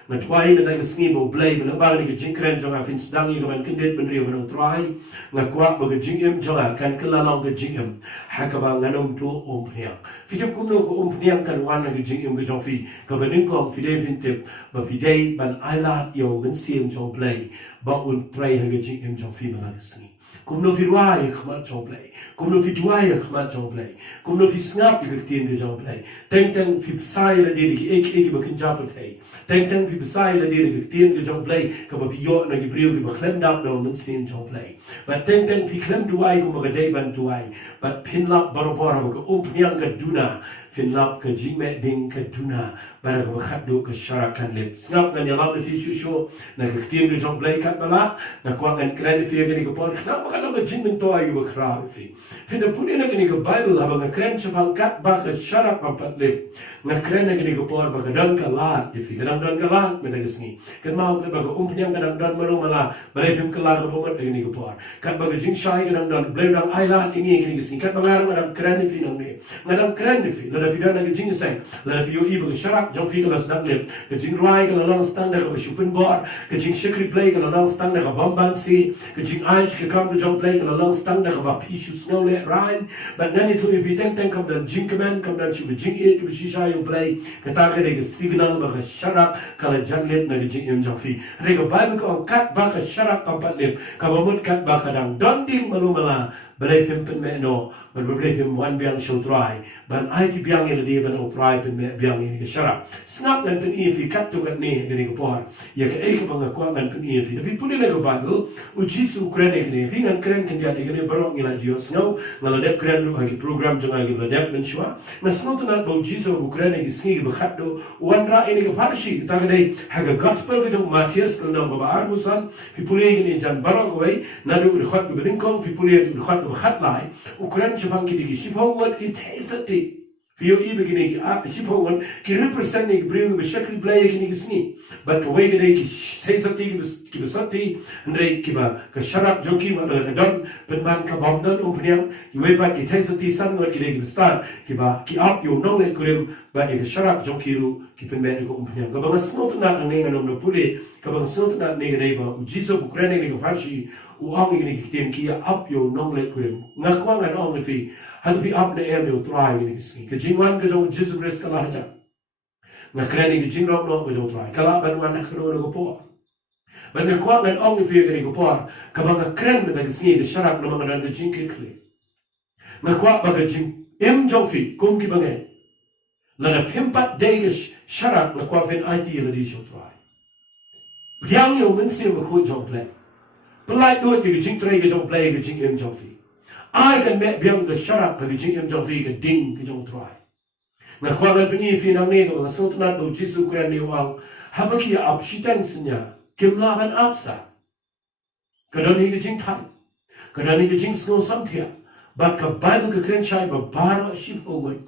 na twai na dai sngi bo blay na ba ni jing kren jong afin sedang i gaban kendet ben rio ben try na kwa ba jing em jong kan kala long ga jing em ha ka ba nganom tu priang fi jom kum no ko priang kan wan na jing em ga jong fi ka ba ning kom fi dei fin tip ba fi dei ban ailat yo men sim jong blay ba un pray ha ga jing em jong fi ma na sngi kum no fi ruai khmat jong blay kum no fi duai khmat jong blay kum no fi snap i ga tien ga jong blay teng fi sai la de ki ek ba kin jap thei teng fi besai la de ki tien ga jong blay ka ba fi yo na ki brio ki ba khlem dap no men sim jong blay ba teng fi khlem duai ko ba dei ban duai ba pin lap barobora ba ko priang ga duna fin lap ka jingme ding ka duna ba ka khat do ka sharakan lep snap na ni lap fi shu na ka tien ga jong blay kat bala na kwa ngan kren fi ga ni ko por khna ba ka na jing to ayu ba khra fi da puni na ni ko bible ha ba kren chapal kat ba ka sharak pa pat lep na kren na ni ko por ba ka dan ka la fi ga dan ka la me da gisni kan ma ba ka priang ga dan malu mala ba le phim ka la ka bo ni ko por kat ba ka jing shai ga dan blay dan island ingi ni gisni kat ba ngar ma kren fi na me ngadam kren fi la fi dan na jing sai la fi yo i ba sharak jong fi ga las dan lep ka jing rai ga la stand da ka shupin bor ka jing shikri play ga la stand da ka bomban si ka jing aish ka kam ga jong play ga la stand da ka ba pi shu snow le rain but then it will be teng kam dan jing kaman kam dan chi jing e to shi sha yo play ka ta ga ga signal ba ka sharak ka la jan let na ga jing em jong fi re ga bible ko kat ba ka sharak ka pat lep ka ba mut kat ba ka dang don ding malumala balai pimpen me no but balai pim one biang show try ban ai ti biang ele dia ban try pin me biang ini ke syarap snap dan pin fi kat tu kan ni gani ko por ya ke ek bang ko ngan pin fi tapi pun le ko bible u jisu krene ni fi ngan kren kan dia ni barong ila dio snow ngala dep kren lu hagi program janga gi dep ben shwa na snow tu na bo jisu u krene gi sngi gi khat do wan ra ini ke farshi ta ga dei haga gospel ge jong matthias ko na ba ar musan fi puli ni jan barong wei na du khat gi ben kom fi puli khat khat lai ukran chapang ki di shipong ki thesati Fio i begini shipong ki represent ni bring be shakli play ki ni sni but the way ki thesati ki besati andre ki ba ka sharap joki ma da don pen man ka bom don umpriang i we pa ki thesati san ngot ki ni start ki ba ki up yo no le kurim ba ni ka sharap joki ru ki pen men ko umpriang ka ba snot na ang ninga no puli ka ba snot na ni re ba jiso ku krene ni ka farshi u ang ni ki tem ki up yo no le kurim ngakwa ngan ong fi has be up the air will try in his ski. Kajingwan Gajo Jesus Christ Kalaja. Nakrani Gajingo no Gajo try. Kalaban one Nakro go poor. But the quat and only figure go poor. Kabanga Kren with the ski, the sharap no longer than the jinky clay. Nakwat Bagajin M. Jofi, Kunki Bangan. Let a pimpat dayish sharap Nakwafin IT the show try. But young you win see a good job play. Polite do it, you jink tray Gajo play, the jink M. Jofi. I can make beyond the sharap of the jing em jong fi ding ke jong try. Na khwaga pini fi nang ne ko sot na do jisu kran ni wang habaki ap shitang snya kimla han apsa. Kadon hi jing thai. kadani ke jing snow samthia bat ka Bible ke kren shai ba baro ship ogun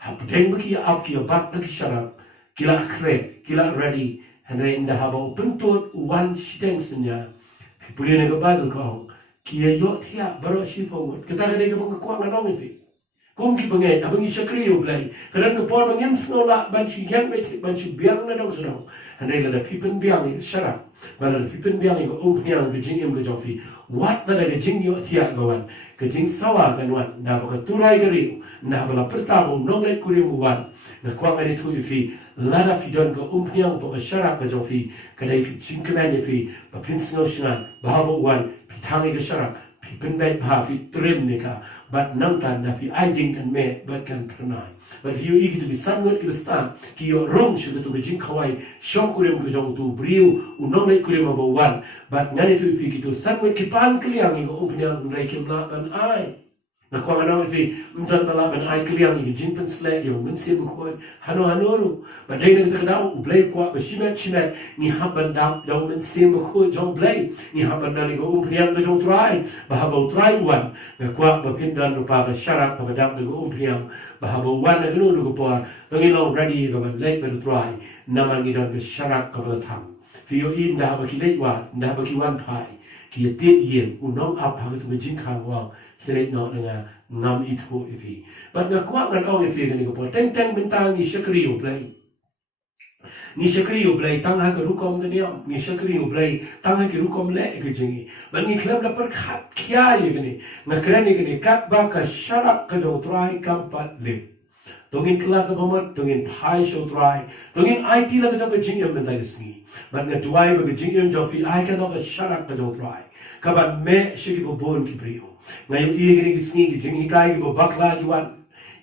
ha puteng baki up ki bat ki sharap kila kre kila ready henre inda haba bentot one shiteng senya pipulin ke Bible ko ki yo thia baro ship ogun kita kadai ke bang ko nganong ifi kum ki bangai abang isakri ublai kadang ke por bangem snow la ban shi yang ban shi biang na dong sedang henre la pipen biang sharap bala pipen biang ko umpiang ke jing em ke jofi wat na ke jing yo thia gawan ke jing sawa kan wan na ba turai gari na bala pertabo nongle kurim wan na kwa ngari thu ifi lada fidon ko umpiang to sharap ke jofi kadai ke jing kemen ifi ba pin snow shnan ba bo wan pitang ke sharap pipen bai ba fi trim ne ka but nang tan na fi aiding kan me but kan pranai but you eat to be somewhat ki stam ki yo rong shi to be jing khawai shong kurim ko jong tu briu u nong le kurim ba wan but ngani tu fi ki to somewhat ki pan kliang ko umpiang rai kim la ban ai na ko ngana fi untan bala ban ai kliang ki jing pen sle yo mun se bu ko hano ru but dai na ta da u blai ko ba shimet ni haban da mun se bu ko jong blai ni haban na ni ko umpiang ko jong try ba ha ba try wan na ko ba pindan no pa ba sharak ba da ko umpiang ba ha ba wan na no ko pa ngi long ready ko ba lek ba try na man ni don ko sharak ko ba tham fi yo in da ba ki lek wa da ba ki wan try ki te yen u nong ap ha to jing khang wa kire no nga ngam it ho ipi but na kwa ngan ong ifi ni ko po teng bintang ni shakri u play ni shakri u play tang ha ko rukom de niam ni shakri u play tang ha ki rukom le ke jingi ban ni khlam la par khat kya ye ni na krani ni kat ba ka sharak ka jo try kam pat le tongin kla ka bomat tongin phai show try tongin IT la ka jo jingi am ta ni ban na duai ba jingi am jo fi ai ka no ka sharak ka jo try ka ban me shiki bo bon ki brio ngayon iigini gisngi ki jing hikai ki bo bakla ki wan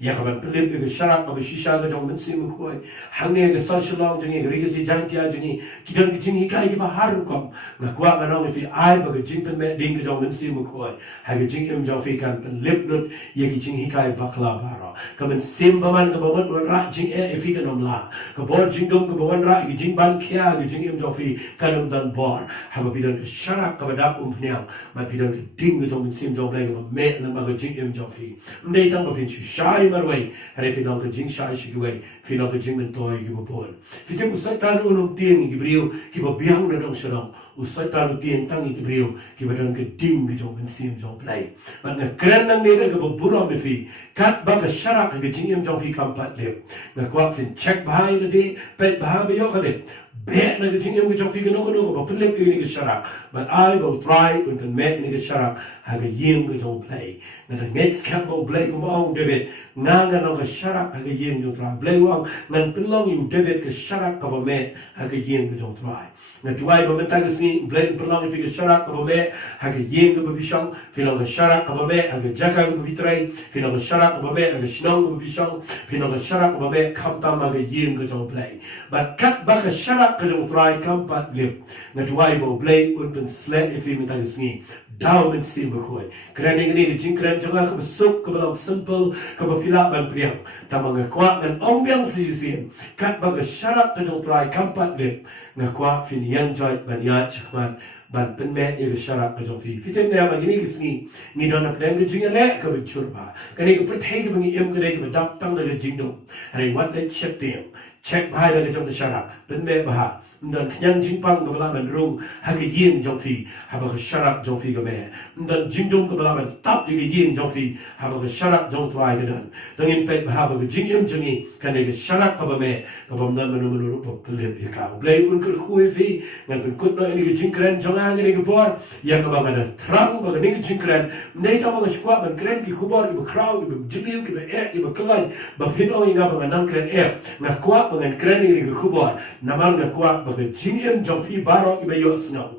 ya ka ban pilip ki sharak ka shisha ka jong mensi mo khoi hangne ka social long jing ri si jantia jing ki don ki jing hikai ki ba har kom na kwa ma nong fi ai ba ki jing pen me ding ki jong mensi mo khoi ha ki jing em jong fi kan pen lip lut ye ki jing hikai bakla bara ka men sim ba man ka ba wan ra jing e fi ka nom la ka bor jing dong ka ba wan ra ki jing ban kya ki jing em jong fi ka nom dan bor ha ba bi don ka sharak ka ba da pnyang ma bi don ki ding ki jong mensi jong blai ka me na ma ka jing em jong fi ndai tang ka pin shi shai mar wai hare fi dong ka jing shai shi ki wai fi dong ka jing men toy ki bo bon fi te usai tan unum tien ki brio ki bo biang na dong shalom usai tan tien tang ki brio ki ba don ka ding ki jong mensi jong blai ma na kren nang ne ka bo buram me fi kat ba ka sharak ka jing em jong fi kam pat le na kwa fin check bahai ka de pet bahai ba yo ka le bet na jing em jong fi ka no ko ba pelep ki ni ka sharak but I will try and can make ni ka sharak ha ka yim ka jong play na the next camp bo play ko mo David nga no ka sharak ha ka yim jong try play wang nan pelong you David ka sharak ka ba me ha ka yim ka jong try na tuai ba menta ka sni play pelong fi ka sharak ka ba me ha ka yim ka ba bishang fi no ka sharak ka ba me ha ka jaka ka bi trai fi no ka sharak ka ba me ha ka shnong ka bishang fi no ka sharak ka ba me kham ta ma ka yim ka jong play but kat ba ka sharak ka jong try kam pat lip na tuai bo play un pen slet if menta ka sni down and see bukhoy krani ni jing kran janga ka suk ka ba simple ka ba pila ban priang tamang kwa ngan ombyang si sin kat ba ka sharak ka jong try kam pat lip na kwa fin yang joy ban ya chman ban pen me e sharak ka jong fi fitem ne ma gini gisni ni don na plan ka jing le ka bi churba kani ka prthai ka bangi em ka le ka dak tang le jing dong ai what let check them check bhai le jong sharak pen me ba dan nyang jing pang ka bala man rung ha ka yin jong fi ha ba ka sharak jong fi ka me dan jing dong ka bala man tap ka yin jong fi ha ba ka sharak jong try ka dan in pe ba ba ka jing em jing ka ne ka sharak ka ba me ka bam dan manu ru pa plep ya ka play un ka khu fi ngan pen kut no ni ka jing kran jong ang ni ka bor ya ka ba ka trang ba ka ni ka jing kran nei ta ma ka shkwa ban kran ki khu bor ki ba crowd ki ba jibil ki ba e ki ba klai ba phin o nga ba nang kran e na kwa ba ngan kran ni ka khu bor na ma nga kwa ba ka jing em jong fi baro ki ba yo snow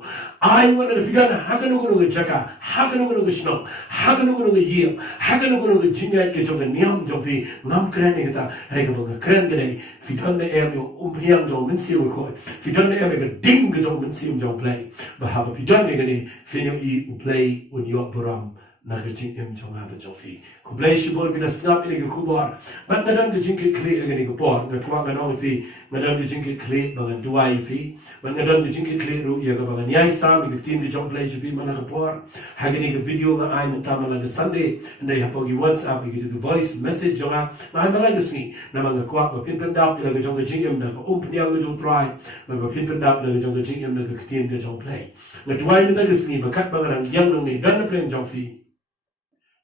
I want to figure out how can you go to Jaka, how can you go to Snow, how can you go to Yield, how can you go to Jinga, get on the Niam Jovi, Nam Granita, Regable Grangade, Fidon the air, Umpian Jom and Seal Coy, Fidon the air, ding the Jom and Sim Jom play, but have a Pidon Fino E play when you're Buram, Nagajing M Jom Jofi. ku play shibor kita snap ini ke kubar bat ngadam ke jingkit klik ini ke por ngatwa ganong fi ngadam ke jingkit klik bangan duai fi bat ngadam ke jingkit klik ru ya ke bangan yai sam ke tim ke jong play shibi mana ke por hagini ke video nga ai mentama la Sunday ndai hapogi WhatsApp ke to voice message jonga ai mala ke sni namang kwa ba pin pendap ila ke jong ke jingem na ko pniang ke jong try ba pin pendap ila ke jong ke jingem na ke tim ke jong play ngatwai na ke sni ba kat bangan yang nong ni dan play jong fi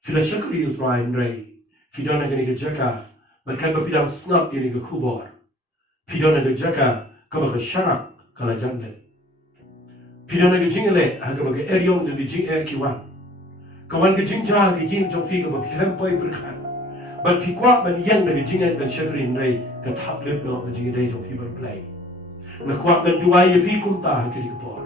Fila shakri you try and ray. Fidona gani ke jaka, but kan ba fidam snap ini ke kubor. Fidona ke jaka, kama ke sharak kala jamle. Fidona ke jingale, haga ba ke eriong de jing kiwan. Kawan ke jingja ke yin jong fi ke ba filam poi berkan. But fikwa ban yang de jing ban shakri ray ke tap lip no ke jing day jong fi ber play. Na kwa ban duai ye fi kum ta ke ke por.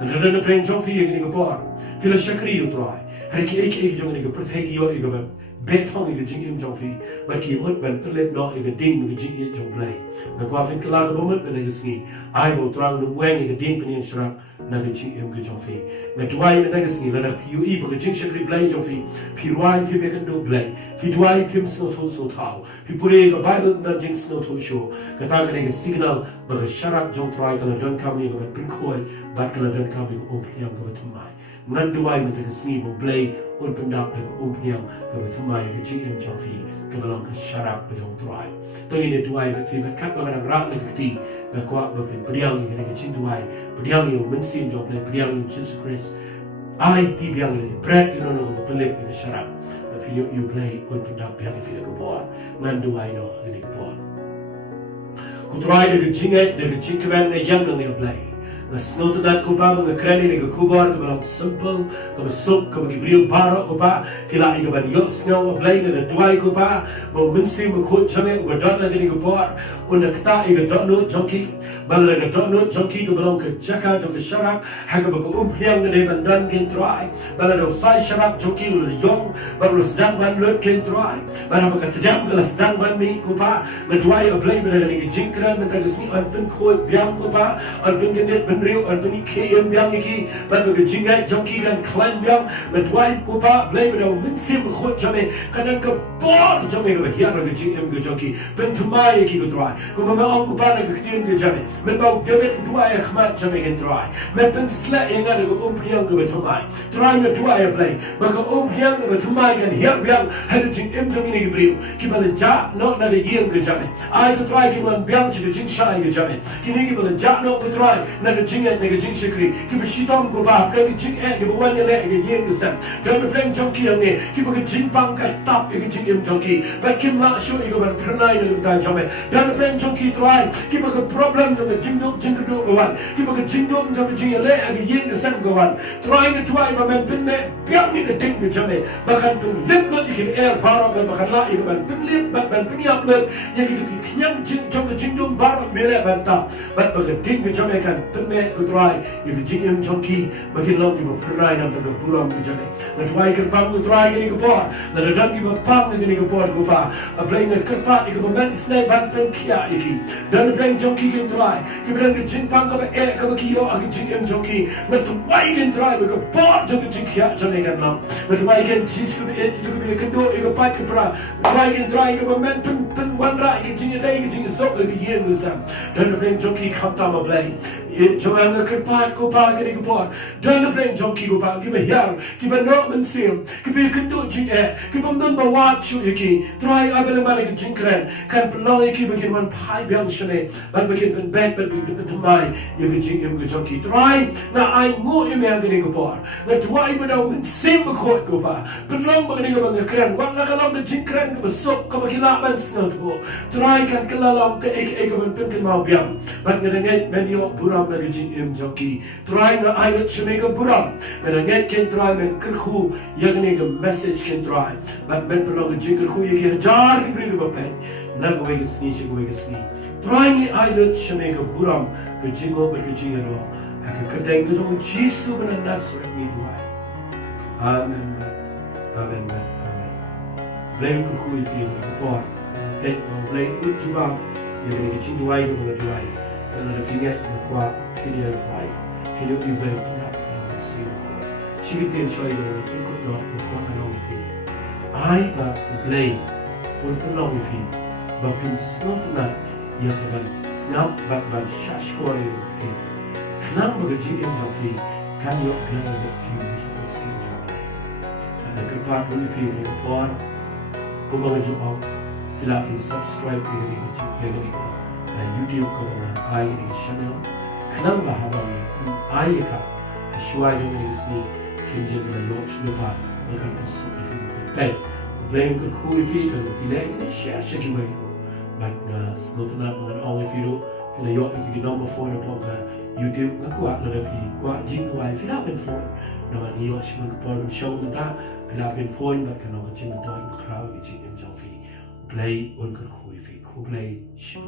Na rena preng jong fi ke ke por. Fila shakri you try. Harki ek jong ni ke protegi yo ega ban betong ega jing im jong fi ba ki mut ban terlet no ega ding ega jing ye jong play na kwa fin kala ga mut ban ega sni ai bo trang no weng ega ding pen shra na ke jing im ge jong fi na duai na ega sni la pu i ba jing shakri play jong fi pi ruai fi be kan do play fi duai pim sno to so tau fi pure ega bible na jing sno to show ka ta ga signal ba sharak jong try kala don kam ni ga pin khoi ba kala don kam ni om piam ga tumai ngan duai na ke sni bo play un pendap de umpiang ke bertemu ke GM Jofi ke belong ke syarab bejong tuai. Tu ini tuai berfi berkat mengenai rak lagi keti berkuat berfi beriang ini ke cing tuai beriang yang mensin jom le beriang yang Jesus Christ. Ai ti biang ini bread you know ke pelip ke syarab. Berfi you play un pendap biang fi ke bawah ngan tuai no ini ke bawah. Ku tuai de jingat de cing keban ne jam ne play. Na snoot dat ko ba mga kreni ni kubar ko ba simple ko sup ko gibril para ko ba kila i ban yo snow blay na duai ko ba mo minsi mo khot chame ko dot na ni ko par un kta i ga dot no jonki bal ga dot no jonki ko ba ko chaka jo ko sharak ha ko ko umpiang ne ban dan ken try bal do sai sharak jonki ul yong bal sedang ban lut ken try bal ba ka tjam ga sedang ban mi ko ba na duai a blay na ni jinkran na ta sni an pen khot biang ko ba an pen gen Rio Anthony KM biang iki ban ke jingai jonki kan clan biang na twai ko pa blai ba min sim khot chame kanan ka bor chame ga hiar ga GM ga jonki ben tumai iki ko try ko ma on ko pa na ka tin ga jame men ba gebet twai khmat chame ga try men pen sla inga ga umpiang ga tumai try na twai blai ba ka umpiang ga tumai kan hiar biang ha ga GM jonki ni ga brio ki ba ja no na ga yeng ga jame ai ko try ki man biang chi ga jing shai ga jame ki ni ki ba ja no ko try na jing et nega jing shikri ki be shitom go ba play jing et ki be wan le ge yeng sen don be play jonki ne ki be jing pang ka tap ge jing em jonki but kim la show ego ban pranai ne da jame don be play jonki try ki be problem ne jing do go wan ki be jing do jing le ge yeng sen go wan try ne try ba men pin ne piang ni ge ding ge jame ba kan pin lip no ki air para ba kan la ego ban pin lip ba ban pin yap le ye ki knyang jing do ba me le ban tap ba ba ding ge jame kan pin ku try you jing em jonki makin long you prai nam ta buram ku jane na try kan pam ku try ni ku por na da ki ba pam ni ku por ku pa a play na kan pa ni ku man snai ban pen kia iki dan play jonki kan try ki ben ki jing pam ka ba e ka ba ki yo a jing em jonki na try kan try ku por jong jing kia jane kan nam na try kan jisu e tu ku kan do e ku pa ku pra try ku ba man pen wan ra ki jing dai ki jing so ki yen ku sam dan play jonki kham ta ma play Joanna could part go back and go part. Don't play junkie go back. Give a hair. Give a no man seal. Give a can do jing air. Give a number watch you ki. Try I will make a jinkran. Can belong keep again one pie bell shane. But we can bed but we can to my you can jing him go junkie. Try now I more you may have go part. But why would I win same court go back? Belong but go on the cran. What like along the jinkran go soap come a killer man snow to go. Try can kill along the egg of a pink and mouth. But the net many of Buram na jing em jonki try na ai chmega buram men net ken try men kirkhu yagne ga message ken try but men pro ga jing kirkhu ye jar ki bring ba pen na go ga sni shi go ga sni try ni ai chmega buram ga jingo ba ga jingero ha ka kadeng ga jong jisu ban nasret ni duai amen amen amen blame kirkhu if you go et blame ujuba ye ga jing duai ga duai and if you get the qua video by video you will not see she can show you the good not the one and only thing ai ba play un pelong fi ba pin snot na ya kaban snap ban shash ko re fi knam ba ji em jo fi kan yo bian ba ti ni ko si jo ana ka pa ru fi ni ko por ko ba jo au fila fi subscribe ke ni ji ke ni ko YouTube ko ba ai ni channel knam ba ha ba ni ai ka shwa jo ni si film je ba yo shi ba kan ko si fi play playing con chui fi kan pilay ni share shi way but snot na mga ong fi do fila yo iti number 4 na po ka YouTube nga kuha na fi kuha jing kuha fila pen for na ni yo shi mga porn show na fila pen point but kan ka jing to in crowd iti in fi play on con chui fi ku play shi